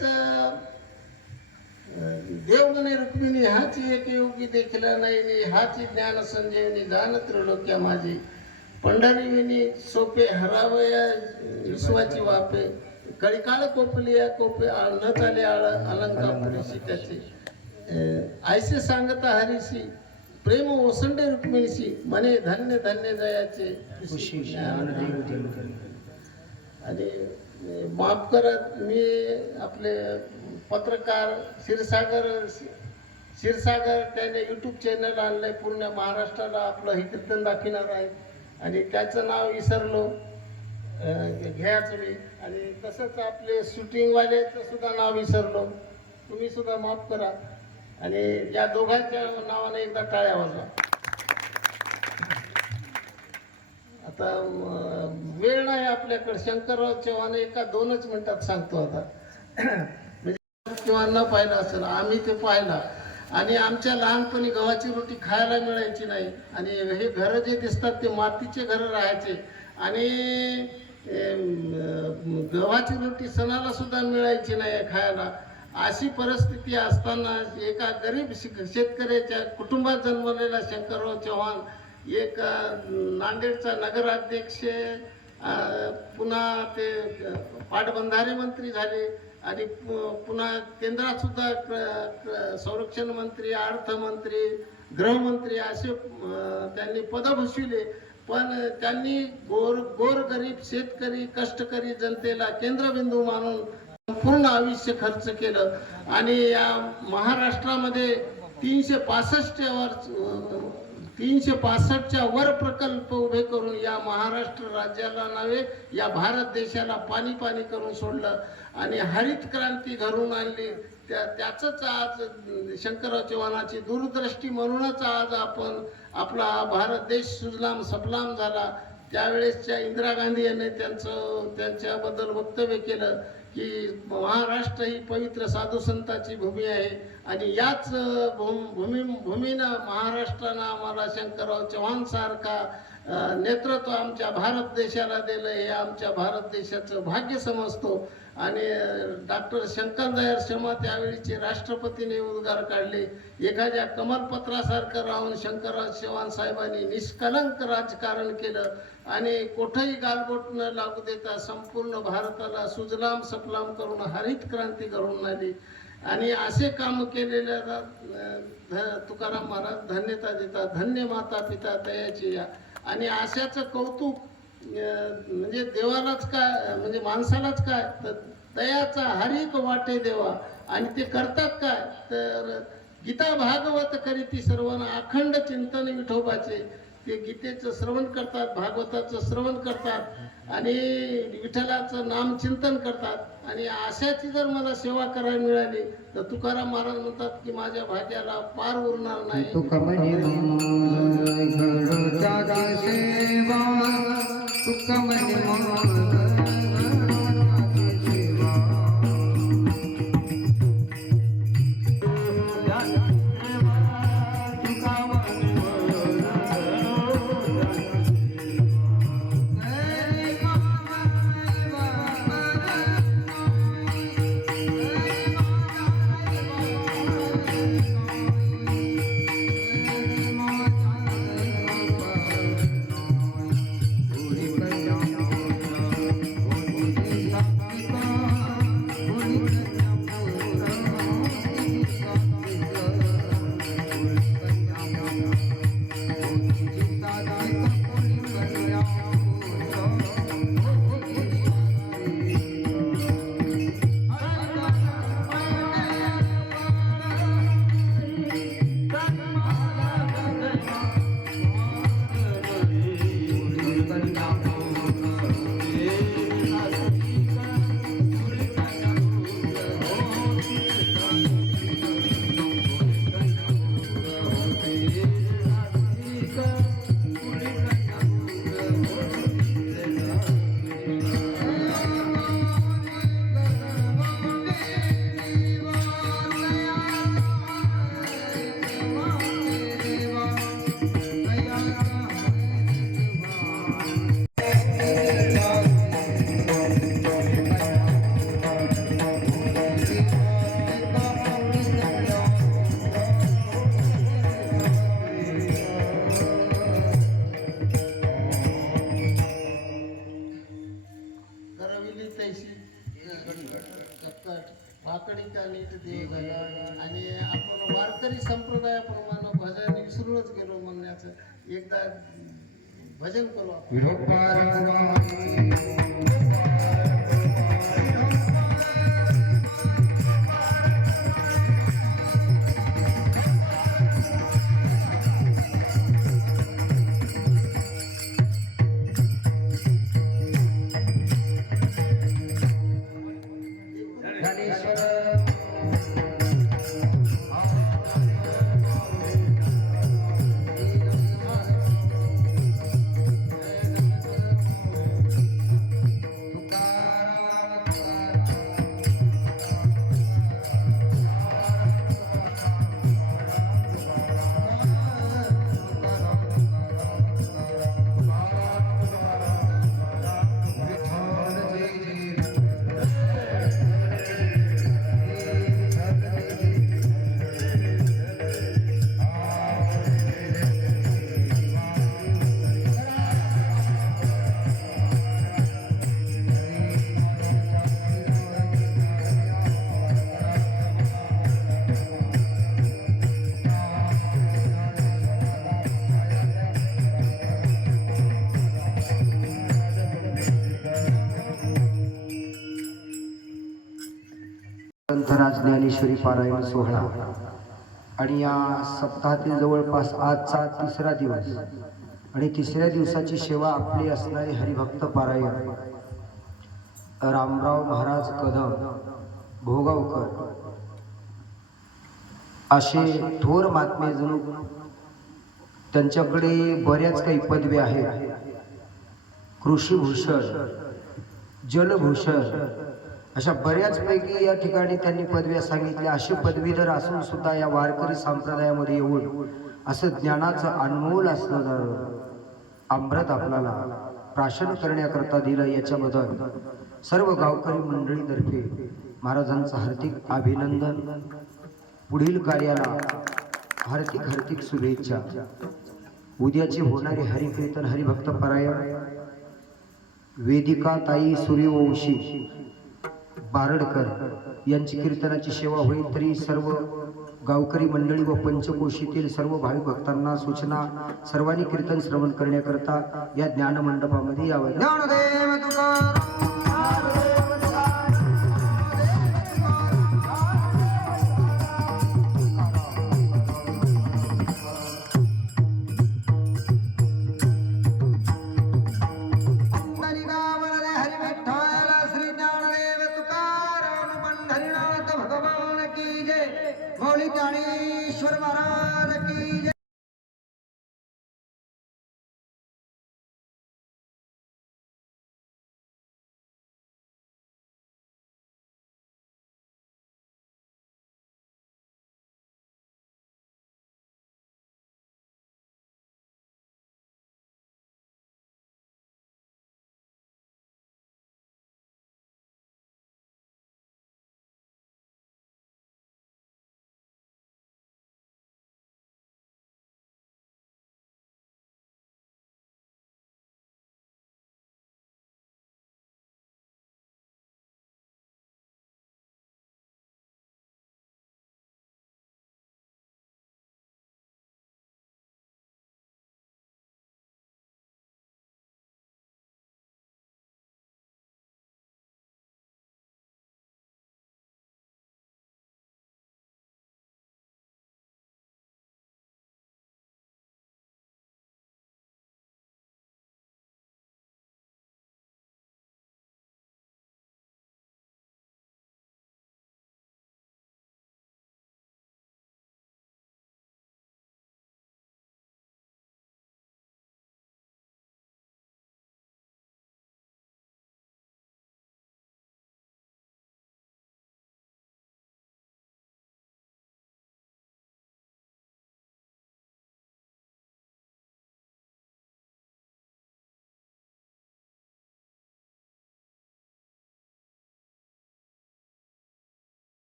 देव म्हणे, रुक्मिणी हाची एक योगी देखील नाही, हाची ज्ञान संजीवनी जाण त्रिलोक्या माझी. पंढरीविनी सोपे हरावया विश्वाची वापे, कळीकाळ कोपलिया कोपे न चाले आळ अलंका पुरीशी त्याचे. ऐसे सांगता हरीशी प्रेम ओसंडे रुक्मिणीशी, म्हणे धन्य धन्य जयाचे. आणि माफ करा, मी आपले पत्रकार क्षीरसागर त्याने यूट्यूब चॅनल आणलंय, पूर्ण महाराष्ट्राला आपलं हे कीर्तन दाखविणार आहे. आणि त्याचं नाव विसरलो घ्यायचं मी. आणि तसंच आपले शूटिंगवाल्याचं सुद्धा नाव विसरलो, तुम्ही सुद्धा माफ करा. आणि या दोघांच्या नावाने एकदा टाळ्या वाजवा. आता वेळ नाही आपल्याकडे. शंकरराव चव्हाण एका 2च मिनिटात सांगतो आता. म्हणजे किंवा न पाहिलं असेल, आम्ही ते पाहिला. आणि आमच्या लहानपणी गव्हाची रोटी खायला मिळायची नाही. आणि हे घरं जे दिसतात ते मातीचे घरं राहायचे. आणि गव्हाची रोटी सणाला सुद्धा मिळायची नाही खायला. अशी परिस्थिती असताना एका गरीब शेतकऱ्याच्या कुटुंबात जन्मलेला शंकरराव चव्हाण एक नांदेडचा नगराध्यक्ष, पुन्हा ते पाटबंधारे मंत्री झाले. आणि पुन्हा केंद्रात सुद्धा संरक्षण मंत्री, अर्थमंत्री, गृहमंत्री असे त्यांनी पद भूषविले. पण त्यांनी गोरगरीब शेतकरी कष्टकरी जनतेला केंद्रबिंदू मानून पूर्ण आयुष्य खर्च केलं. आणि या महाराष्ट्रामध्ये 365च्या वर प्रकल्प उभे करून या महाराष्ट्र राज्याला नव्हे या भारत देशाला पाणी पाणी करून सोडलं. आणि हरित क्रांती घडवून आणली. त्याचंच आज शंकरराव चव्हाणाची दूरदृष्टी म्हणूनच आज आपण आपला भारत देश सुजलाम सफलाम झाला. त्यावेळेसच्या इंदिरा गांधी यांनी त्यांच्याबद्दल वक्तव्य केलं की महाराष्ट्र ही पवित्र साधू संतांची भूमी आहे. आणि याच भूमीनं महाराष्ट्रानं आम्हाला शंकरराव चव्हाण सारखा नेतृत्व आमच्या भारत देशाला दिलं, हे आमच्या भारत देशाचं भाग्य समजतो. आणि डॉक्टर शंकर दयाळ शर्मा त्यावेळीचे राष्ट्रपतीने उद्गार काढले, एखाद्या कमलपत्रासारखं राहून शंकरराव चव्हाण साहेबांनी निष्कलंक राजकारण केलं आणि कुठेही गालबोट न लागू देता संपूर्ण भारताला सुजलाम सफलाम करून हरित क्रांती घडवून आणली. आणि असे काम केलेल्या तुकाराम महाराज धन्यता देतात. धन्य माता पिता दयाची या. आणि अशाचं कौतुक म्हणजे देवालाच काय, म्हणजे माणसालाच काय, तर दयाचा हर एक वाटे देवा. आणि ते करतात काय, तर गीता भागवत करीती सर्वांना अखंड चिंतन विठोबाचे. ते गीतेचं श्रवण करतात, भागवताचं श्रवण करतात आणि विठ्ठलाचं नाम चिंतन करतात. आणि अशाची जर मला सेवा करायला मिळाली तर तुकाराम महाराज म्हणतात की माझ्या भाग्याला पार उरणार नाही. तुका म्हणे घडो जागी सेवा, तुका म्हणे गरविली तैशी भाकडी नीट देव झाला. आणि आपण वारकरी संप्रदायाप्रमाणे भजन विसरूनच गेलो म्हणण्याचं. एकदा भजन करू आपण. ग्रंथराज ज्ञानेश्वरी पारायण सोहळा आणि या सप्ताहातील जवळपास आजचा तिसरा दिवस आणि तिसऱ्या दिवसाची सेवा आपली असणारे हरिभक्त पारायण रामराव महाराज कदम भोगावकर असे थोर महात्मे जणू त्यांच्याकडे बऱ्याच काही पदवी आहेत. कृषीभूषण, जलभूषण अशा बऱ्याचपैकी या ठिकाणी त्यांनी पदव्या सांगितल्या. अशी पदवीधर असून सुद्धा या वारकरी संप्रदायामध्ये येऊन असं ज्ञानाचं अनमोल असणारं अमृत आपल्याला प्राशन करण्याकरता दिलं, याच्याबद्दल सर्व गावकरी मंडळीतर्फे महाराजांचं हार्दिक अभिनंदन. पुढील कार्याला हार्दिक हार्दिक शुभेच्छा. उद्याचे होणारे हरिकीर्तन हरिभक्त पारायण वेदिका ताई सूर्यवंशी बारडकर यांची कीर्तनाची सेवा होईल. तरी सर्व गावकरी मंडळी व पंचकोशीतील सर्व भाविक भक्तांना सूचना, सर्वांनी कीर्तन श्रवण करण्याकरता या ज्ञान मंडपामध्ये यावं. ज्ञानदेव तुकाराम. मौली ज्ञानेश्वर महाराज की जय.